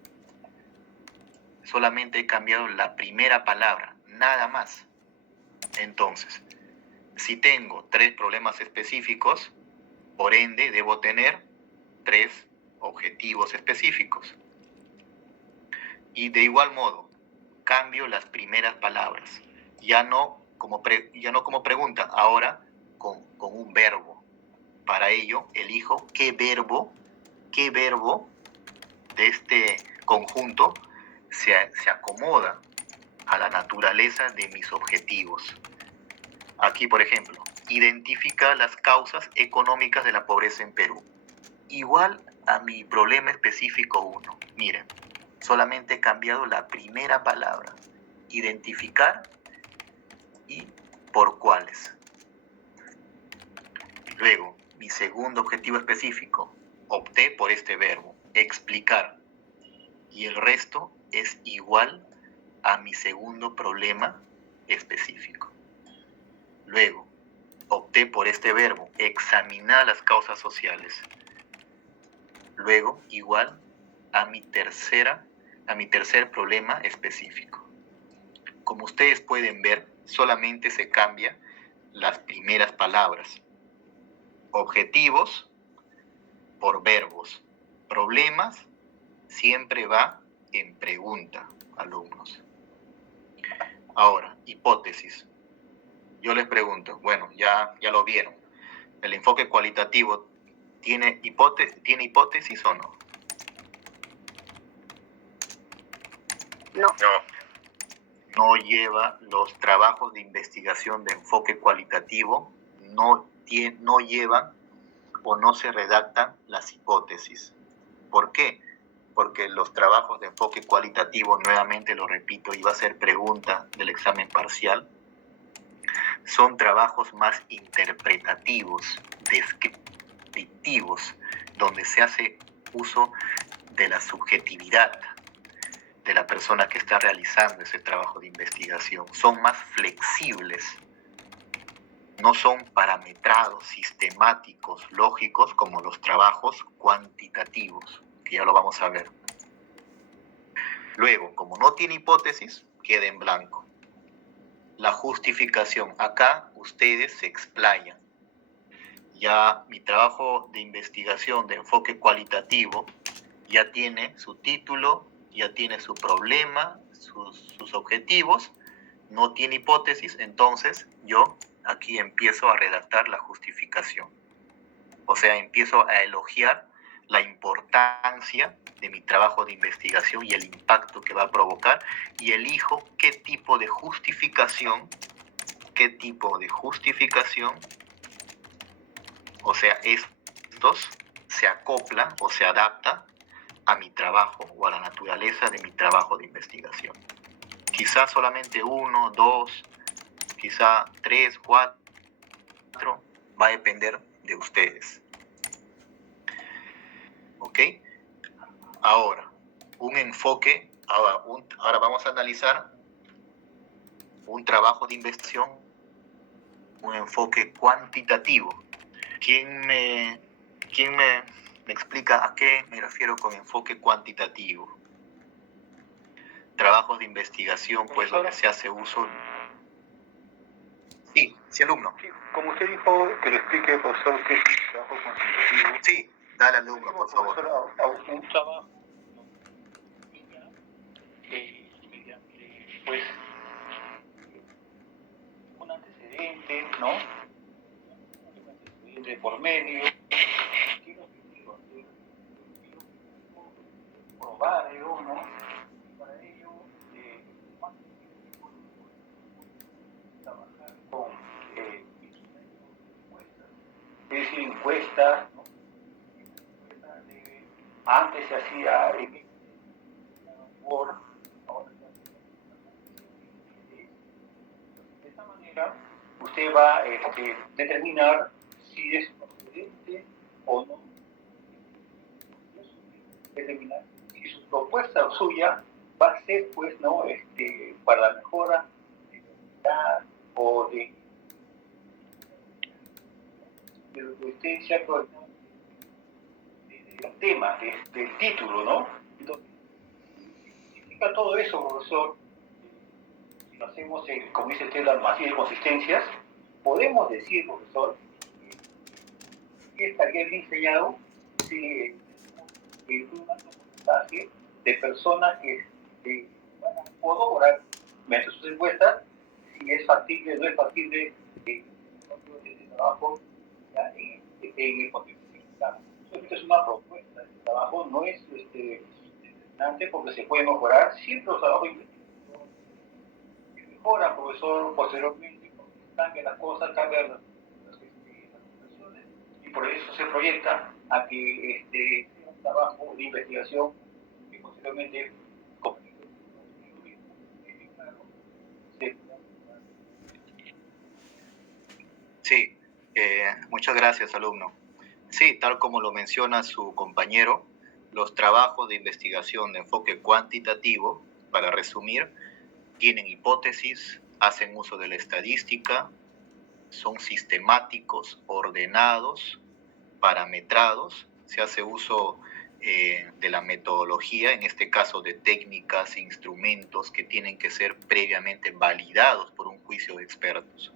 Solamente he cambiado la primera palabra, nada más. Entonces, si tengo 3 problemas específicos, por ende, debo tener 3 objetivos específicos. Y de igual modo, cambio las primeras palabras. Ya no como pregunta, ahora con un verbo. Para ello, elijo qué verbo de este conjunto se acomoda a la naturaleza de mis objetivos. Aquí, por ejemplo, identifica las causas económicas de la pobreza en Perú. Igual a mi problema específico 1. Miren, solamente he cambiado la primera palabra. Identificar y por cuáles. Luego, mi segundo objetivo específico. Opté por este verbo, explicar. Y el resto es igual a mi segundo problema específico. Luego, opté por este verbo, examinar las causas sociales. Luego, igual a mi tercer problema específico. Como ustedes pueden ver, solamente se cambian las primeras palabras. Objetivos por verbos. Problemas siempre va en pregunta, alumnos. Ahora, hipótesis. Yo les pregunto, bueno, ya lo vieron. ¿El enfoque cualitativo tiene hipótesis o no? No. No lleva los trabajos de investigación de enfoque cualitativo, no llevan o no se redactan las hipótesis. ¿Por qué? Porque los trabajos de enfoque cualitativo, nuevamente lo repito, y va a ser pregunta del examen parcial, son trabajos más interpretativos, descriptivos, donde se hace uso de la subjetividad de la persona que está realizando ese trabajo de investigación. Son más flexibles, no son parametrados, sistemáticos, lógicos, como los trabajos cuantitativos, que ya lo vamos a ver. Luego, como no tiene hipótesis, queda en blanco. La justificación. Acá ustedes se explayan. Ya mi trabajo de investigación de enfoque cualitativo ya tiene su título, ya tiene su problema, sus objetivos, no tiene hipótesis, entonces yo aquí empiezo a redactar la justificación. O sea, empiezo a elogiar la importancia de mi trabajo de investigación y el impacto que va a provocar, y elijo qué tipo de justificación, o sea, estos se acoplan o se adaptan a mi trabajo o a la naturaleza de mi trabajo de investigación. Quizá solamente 1, 2, quizá 3, 4, va a depender de ustedes. ¿Ok? Ahora, un enfoque, ahora vamos a analizar un trabajo de investigación, un enfoque cuantitativo. ¿Quién me explica a qué me refiero con enfoque cuantitativo? Trabajos de investigación, pues, donde se hace uso... Sí, alumno. Sí, como usted dijo, que lo explique, profesor, qué es un trabajo cuantitativo. Sí, dale alumno, por favor. Profesor, a un trabajo mediante, pues, un antecedente, ¿no? Un antecedente por medio, tiene objetivo, probarlo, ¿no? Y para ello, trabajar con encuestas, es decir, encuestas, ¿no? Antes se hacía en Word, ahora se hace de esta manera usted va a determinar si es procedente o no, determinar si su propuesta suya va a ser, pues, no, para la mejora de calidad o de lo que usted se ha proyectado del tema, del título, ¿no? Entonces, significa todo eso, profesor. Si lo hacemos, como dice usted, la normativa de consistencias, podemos decir, profesor, que estaría bien enseñado si un alto porcentaje de personas que van a corroborar mediante sus encuestas si es factible o no es factible este trabajo en el contexto mexicano. Esto es una propuesta, este trabajo no es determinante porque se puede mejorar, siempre los trabajos mejoran, profesor, posteriormente, porque cambian las cosas, cambian las situaciones, y por eso se proyecta a que sea un trabajo de investigación que posteriormente, Sí, muchas gracias, alumno. Sí, tal como lo menciona su compañero, los trabajos de investigación de enfoque cuantitativo, para resumir, tienen hipótesis, hacen uso de la estadística, son sistemáticos, ordenados, parametrados, se hace uso de la metodología, en este caso de técnicas e instrumentos que tienen que ser previamente validados por un juicio de expertos.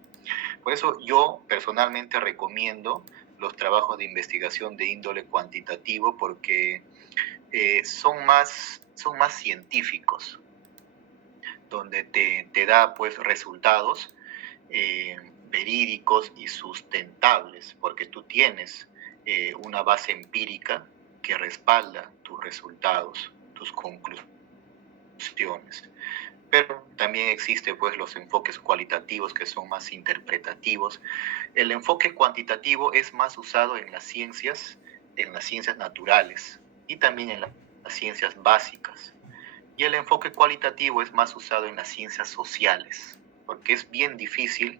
Por eso yo personalmente recomiendo los trabajos de investigación de índole cuantitativo porque son más científicos, donde te da, pues, resultados verídicos y sustentables, porque tú tienes una base empírica que respalda tus resultados, tus conclusiones. Pero también existen, pues, los enfoques cualitativos que son más interpretativos. El enfoque cuantitativo es más usado en las ciencias naturales y también en las ciencias básicas. Y el enfoque cualitativo es más usado en las ciencias sociales, porque es bien difícil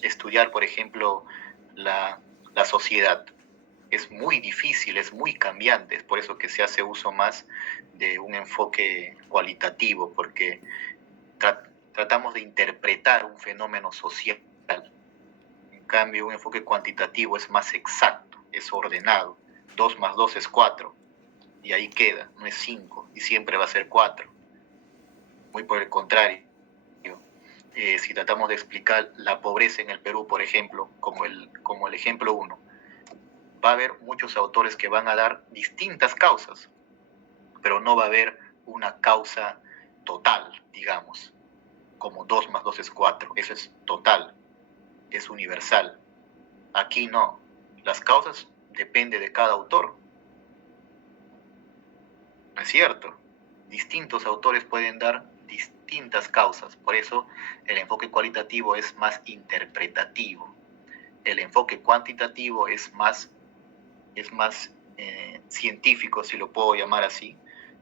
estudiar, por ejemplo, la sociedad. es muy difícil, es muy cambiante, es por eso que se hace uso más de un enfoque cualitativo, porque tratamos de interpretar un fenómeno social. En cambio, un enfoque cuantitativo es más exacto, es ordenado. 2 más 2 es 4, y ahí queda, no es 5, y siempre va a ser 4. Muy por el contrario. Si tratamos de explicar la pobreza en el Perú, por ejemplo, como el ejemplo 1, va a haber muchos autores que van a dar distintas causas, pero no va a haber una causa total, digamos, como 2 más 2 es 4, eso es total, es universal. Aquí no, las causas dependen de cada autor. ¿No es cierto? Distintos autores pueden dar distintas causas, por eso el enfoque cualitativo es más interpretativo. El enfoque cuantitativo es más científico, si lo puedo llamar así,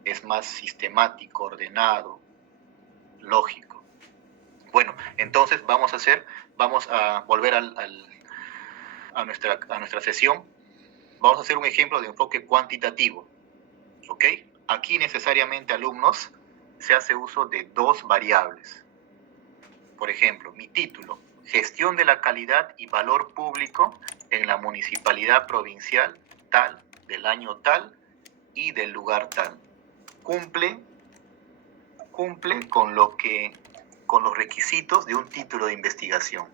es más sistemático, ordenado, lógico. Bueno, entonces vamos a volver a nuestra sesión. Vamos a hacer un ejemplo de enfoque cuantitativo, ¿ok? Aquí necesariamente, alumnos, se hace uso de 2 variables. Por ejemplo, mi título, Gestión de la calidad y valor público en la municipalidad provincial tal, del año tal y del lugar tal. Cumple con los requisitos de un título de investigación.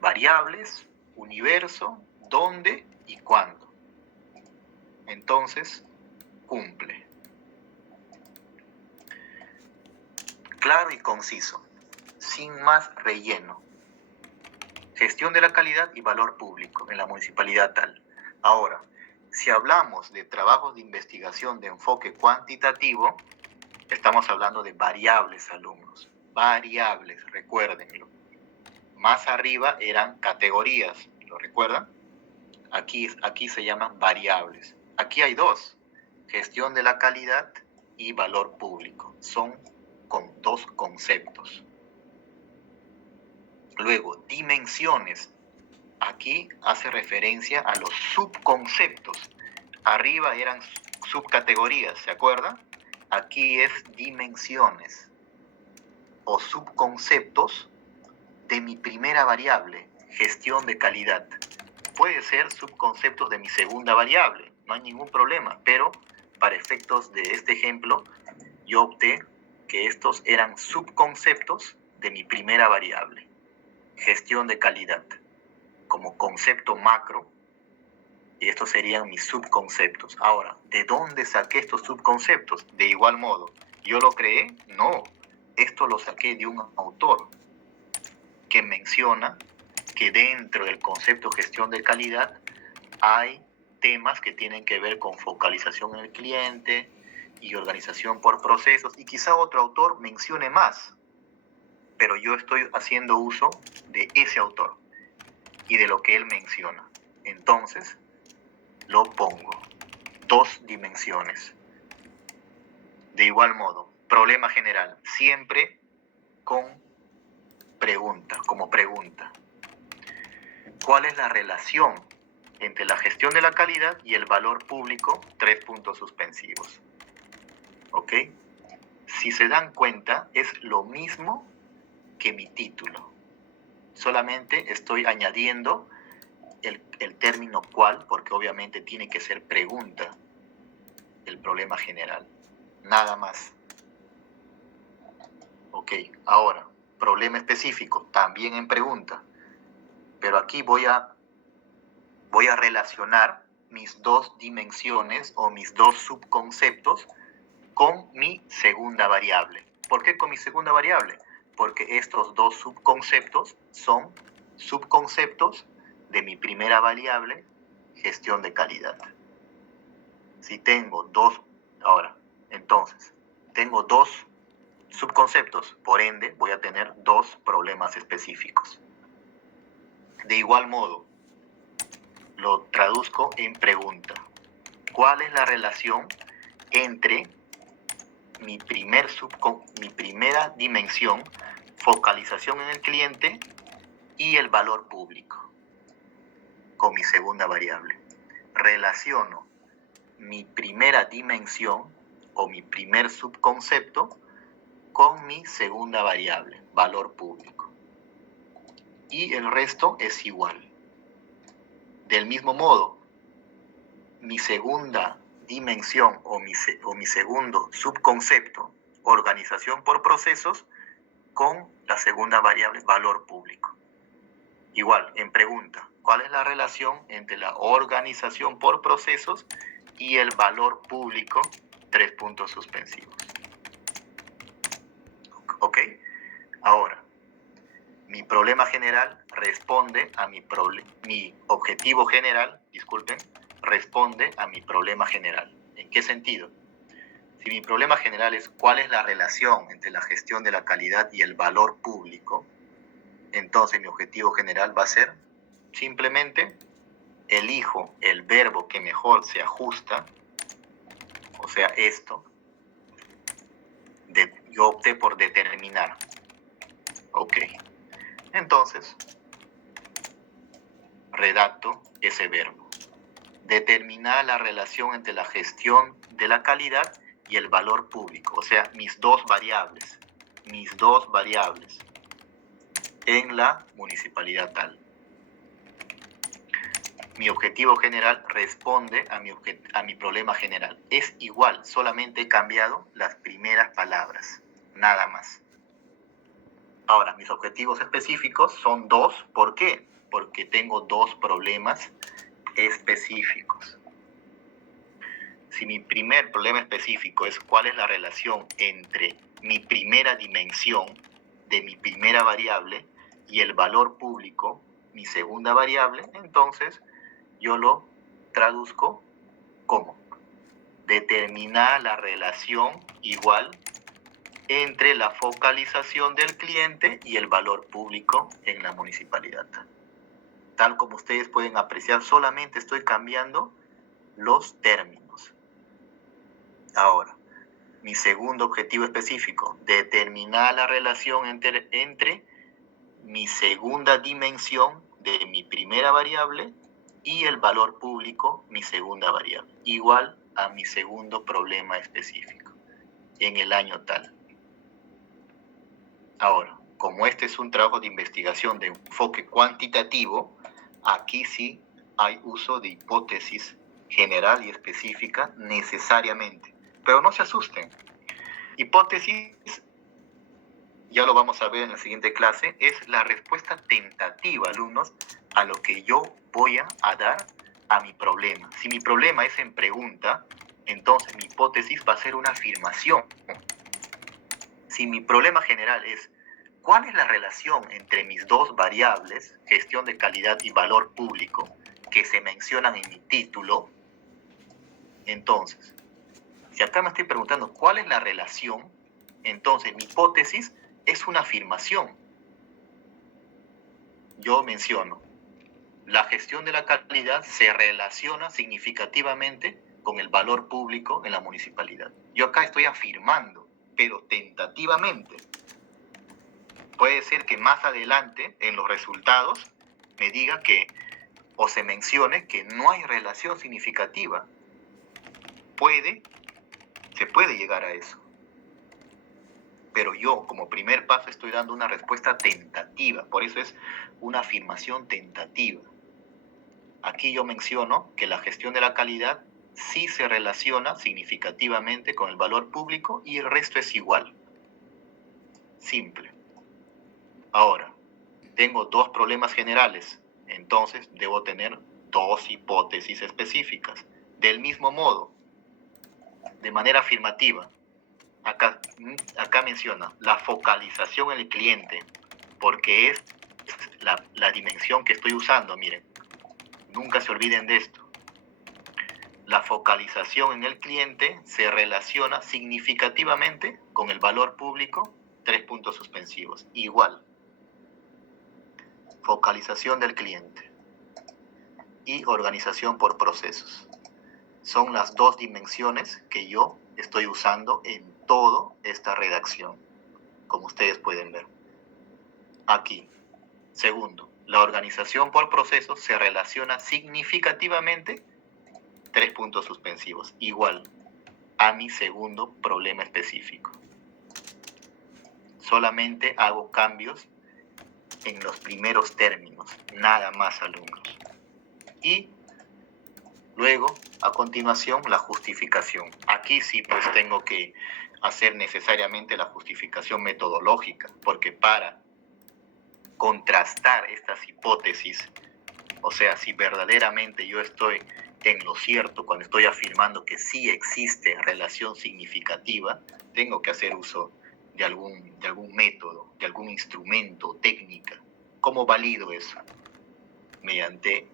Variables, universo, dónde y cuándo. Entonces, cumple. Claro y conciso, sin más relleno. Gestión de la calidad y valor público en la municipalidad tal. Ahora, si hablamos de trabajos de investigación de enfoque cuantitativo, estamos hablando de variables, alumnos. Variables, recuérdenlo. Más arriba eran categorías, ¿lo recuerdan? Aquí se llaman variables. Aquí hay 2, gestión de la calidad y valor público. Son con 2 conceptos. Luego, dimensiones. Aquí hace referencia a los subconceptos. Arriba eran subcategorías, ¿se acuerdan? Aquí es dimensiones o subconceptos de mi primera variable, gestión de calidad. Puede ser subconceptos de mi segunda variable, no hay ningún problema, pero para efectos de este ejemplo, yo opté que estos eran subconceptos de mi primera variable, gestión de calidad, como concepto macro, y estos serían mis subconceptos. Ahora, ¿de dónde saqué estos subconceptos? De igual modo, ¿yo lo creé? No, esto lo saqué de un autor que menciona que dentro del concepto gestión de calidad hay temas que tienen que ver con focalización en el cliente y organización por procesos, y quizá otro autor mencione más, pero yo estoy haciendo uso de ese autor y de lo que él menciona. Entonces, lo pongo. 2 dimensiones. De igual modo, problema general, siempre con pregunta, como pregunta. ¿Cuál es la relación entre la gestión de la calidad y el valor público? 3 puntos suspensivos. ¿Ok? Si se dan cuenta, es lo mismo que mi título. Solamente estoy añadiendo el término cuál, porque obviamente tiene que ser pregunta el problema general. Nada más. Ok, ahora, problema específico, también en pregunta. Pero aquí voy a relacionar mis 2 dimensiones o mis 2 subconceptos con mi segunda variable. ¿Por qué con mi segunda variable? Porque estos 2 subconceptos son subconceptos de mi primera variable, gestión de calidad. Si tengo 2, ahora, entonces, tengo 2 subconceptos, por ende, voy a tener 2 problemas específicos. De igual modo, lo traduzco en pregunta. ¿Cuál es la relación entre mi primera dimensión, focalización en el cliente, y el valor público, con mi segunda variable? relaciono mi primera dimensión o mi primer subconcepto con mi segunda variable, valor público. Y el resto es igual. Del mismo modo, mi segunda dimensión o mi segundo subconcepto, organización por procesos, con la segunda variable, valor público. Igual, en pregunta, ¿cuál es la relación entre la organización por procesos y el valor público? 3 puntos suspensivos. ¿Ok? Ahora, mi problema general responde a mi objetivo general, disculpen, responde a mi problema general. ¿En qué sentido? Si mi problema general es cuál es la relación entre la gestión de la calidad y el valor público, entonces mi objetivo general va a ser simplemente elijo el verbo que mejor se ajusta, o sea, esto. Yo opté por determinar. Ok. Entonces, redacto ese verbo. Determinar la relación entre la gestión de la calidad y el valor público, o sea, mis dos variables en la municipalidad tal. Mi objetivo general responde a mi problema general. Es igual, solamente he cambiado las primeras palabras, nada más. Ahora, mis objetivos específicos son dos. ¿Por qué? Porque tengo dos problemas específicos. Si mi primer problema específico es cuál es la relación entre mi primera dimensión de mi primera variable y el valor público, mi segunda variable, entonces yo lo traduzco como determinar la relación igual entre la focalización del cliente y el valor público en la municipalidad. Tal como ustedes pueden apreciar, solamente estoy cambiando los términos. Ahora, mi segundo objetivo específico, determinar la relación entre mi segunda dimensión de mi primera variable y el valor público, mi segunda variable, igual a mi segundo problema específico, en el año tal. Ahora, como este es un trabajo de investigación de enfoque cuantitativo, aquí sí hay uso de hipótesis general y específica necesariamente. Pero no se asusten. Hipótesis, ya lo vamos a ver en la siguiente clase, es la respuesta tentativa, alumnos, a lo que yo voy a dar a mi problema. Si mi problema es en pregunta, entonces mi hipótesis va a ser una afirmación. Si mi problema general es ¿cuál es la relación entre mis dos variables, gestión de calidad y valor público, que se mencionan en mi título? Entonces, si acá me estoy preguntando cuál es la relación, entonces mi hipótesis es una afirmación. Yo menciono, la gestión de la calidad se relaciona significativamente con el valor público en la municipalidad. Yo acá estoy afirmando, pero tentativamente. Puede ser que más adelante, en los resultados, me diga que, o se mencione que no hay relación significativa. Se puede llegar a eso. Pero yo, como primer paso, estoy dando una respuesta tentativa. Por eso es una afirmación tentativa. Aquí yo menciono que la gestión de la calidad sí se relaciona significativamente con el valor público y el resto es igual. Simple. Ahora, tengo dos problemas generales, entonces debo tener dos hipótesis específicas. Del mismo modo, de manera afirmativa, acá menciona la focalización en el cliente, porque es la dimensión que estoy usando, miren. Nunca se olviden de esto. La focalización en el cliente se relaciona significativamente con el valor público, 3 puntos suspensivos. Igual. Focalización del cliente y organización por procesos. Son las dos dimensiones que yo estoy usando en toda esta redacción, como ustedes pueden ver. Aquí. Segundo, la organización por procesos se relaciona significativamente 3 puntos suspensivos, igual a mi segundo problema específico. Solamente hago cambios en los primeros términos, nada más, alumnos. Y luego, a continuación, la justificación. Aquí sí, pues tengo que hacer necesariamente la justificación metodológica, porque para contrastar estas hipótesis, o sea, si verdaderamente yo estoy en lo cierto cuando estoy afirmando que sí existe relación significativa, tengo que hacer uso de algún método, de algún instrumento, técnica. ¿Cómo valido eso? Mediante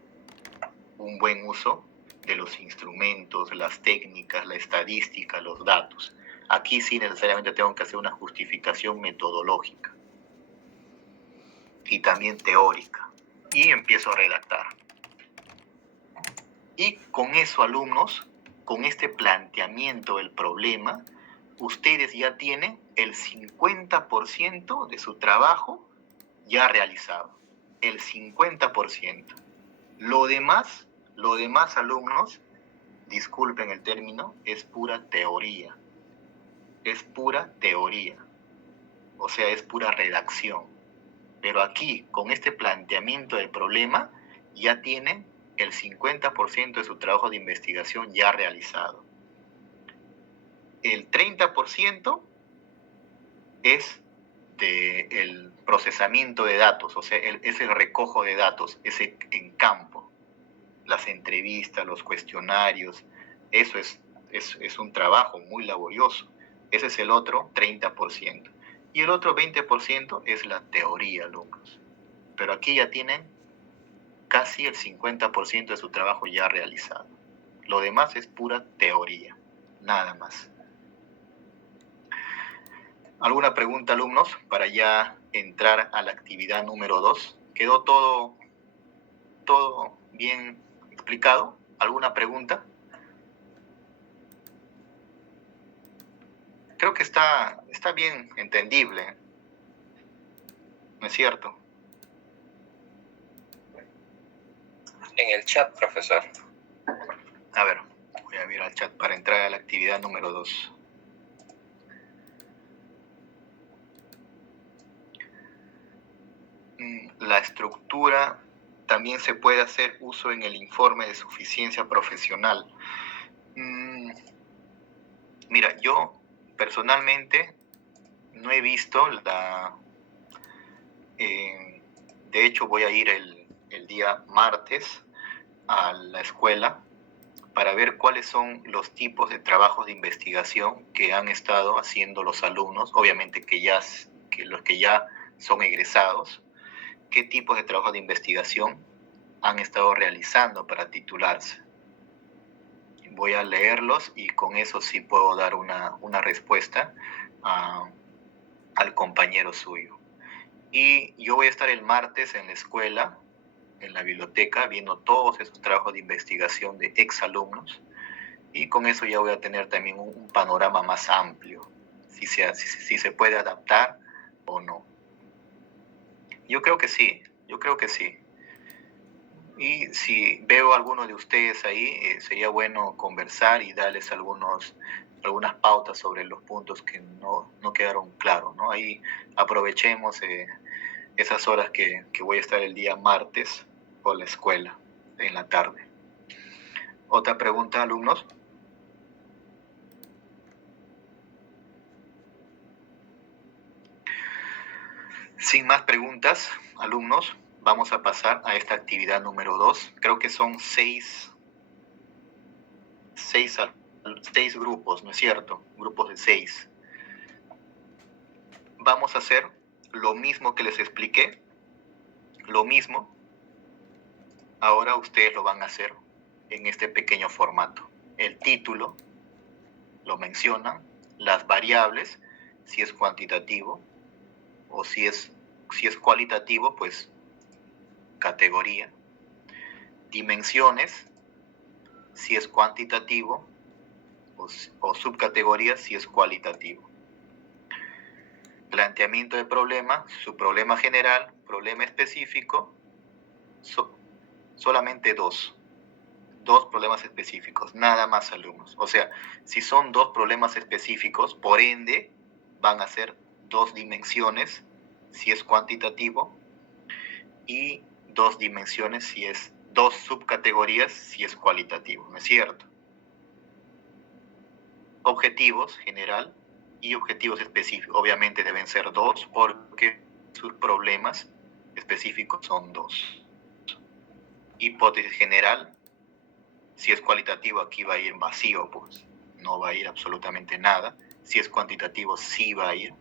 un buen uso de los instrumentos, las técnicas, la estadística, los datos. Aquí sí necesariamente tengo que hacer una justificación metodológica y también teórica. Y empiezo a redactar. Y con eso, alumnos, con este planteamiento del problema, ustedes ya tienen el 50% de su trabajo ya realizado. El 50%. Lo demás, alumnos, disculpen el término, es pura teoría. Es pura teoría. O sea, es pura redacción. Pero aquí, con este planteamiento del problema, ya tienen el 50% de su trabajo de investigación ya realizado. El 30% es del procesamiento de datos, o sea, es el recojo de datos, ese en campo, las entrevistas, los cuestionarios, eso es un trabajo muy laborioso. Ese es el otro 30%. Y el otro 20% es la teoría, alumnos. Pero aquí ya tienen casi el 50% de su trabajo ya realizado. Lo demás es pura teoría, nada más. ¿Alguna pregunta, alumnos, para ya entrar a la actividad número 2? ¿Quedó todo bien explicado? ¿Alguna pregunta? Creo que está bien entendible, ¿no es cierto? En el chat, profesor. A ver, voy a ver al chat para entrar a la actividad número 2. La estructura también se puede hacer uso en el informe de suficiencia profesional. Mira, yo personalmente no he visto de hecho voy a ir el día martes a la escuela para ver cuáles son los tipos de trabajos de investigación que han estado haciendo los alumnos, obviamente que los que ya son egresados, qué tipos de trabajos de investigación han estado realizando para titularse. Voy a leerlos y con eso sí puedo dar una respuesta al compañero suyo. Y yo voy a estar el martes en la escuela, en la biblioteca, viendo todos esos trabajos de investigación de exalumnos, y con eso ya voy a tener también un panorama más amplio, si se puede adaptar o no. Yo creo que sí. Y si veo a alguno de ustedes ahí, sería bueno conversar y darles algunas pautas sobre los puntos que no quedaron claros, ¿no? Ahí aprovechemos esas horas que voy a estar el día martes por la escuela, en la tarde. ¿Otra pregunta, alumnos? Sin más preguntas, alumnos, vamos a pasar a esta actividad número 2. Creo que son seis grupos, ¿no es cierto? Grupos de 6. Vamos a hacer lo mismo que les expliqué, lo mismo. Ahora ustedes lo van a hacer en este pequeño formato. El título lo mencionan, las variables, si es cuantitativo, o si es cualitativo, pues categoría. Dimensiones, si es cuantitativo, o subcategoría, si es cualitativo. Planteamiento de problema, su problema general, problema específico, solamente dos 2 problemas específicos, nada más, alumnos. O sea, si son 2 problemas específicos, por ende, van a ser 2 dimensiones, si es cuantitativo, y 2 dimensiones, si es 2 subcategorías, si es cualitativo, ¿no es cierto? Objetivos, general, y objetivos específicos. Obviamente deben ser 2, porque sus problemas específicos son 2. Hipótesis general, si es cualitativo aquí va a ir vacío, pues no va a ir absolutamente nada. Si es cuantitativo sí va a ir.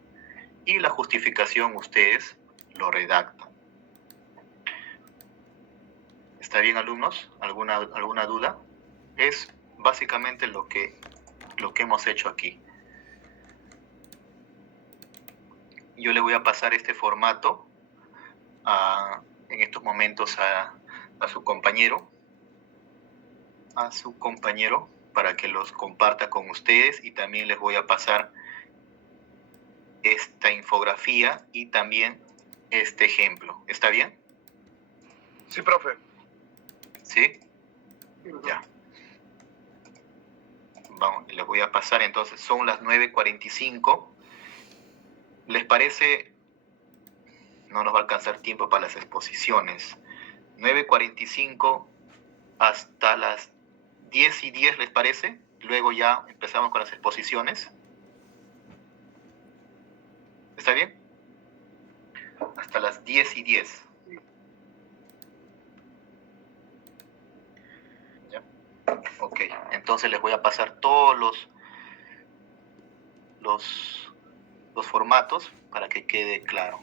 Y la justificación ustedes lo redactan. ¿Está bien, alumnos? ¿Alguna duda? Es básicamente lo que hemos hecho aquí. Yo le voy a pasar este formato en estos momentos a su compañero, para que los comparta con ustedes, y también les voy a pasar esta infografía y también este ejemplo. ¿Está bien? Sí, profe. ¿Sí? Ya. Vamos, les voy a pasar entonces, son las 9:45. ¿Les parece? No nos va a alcanzar tiempo para las exposiciones. 9:45 hasta las 10:10, ¿les parece? Luego ya empezamos con las exposiciones. ¿Está bien? Hasta las 10:10. ¿Ya? Ok, entonces les voy a pasar todos los formatos para que quede claro.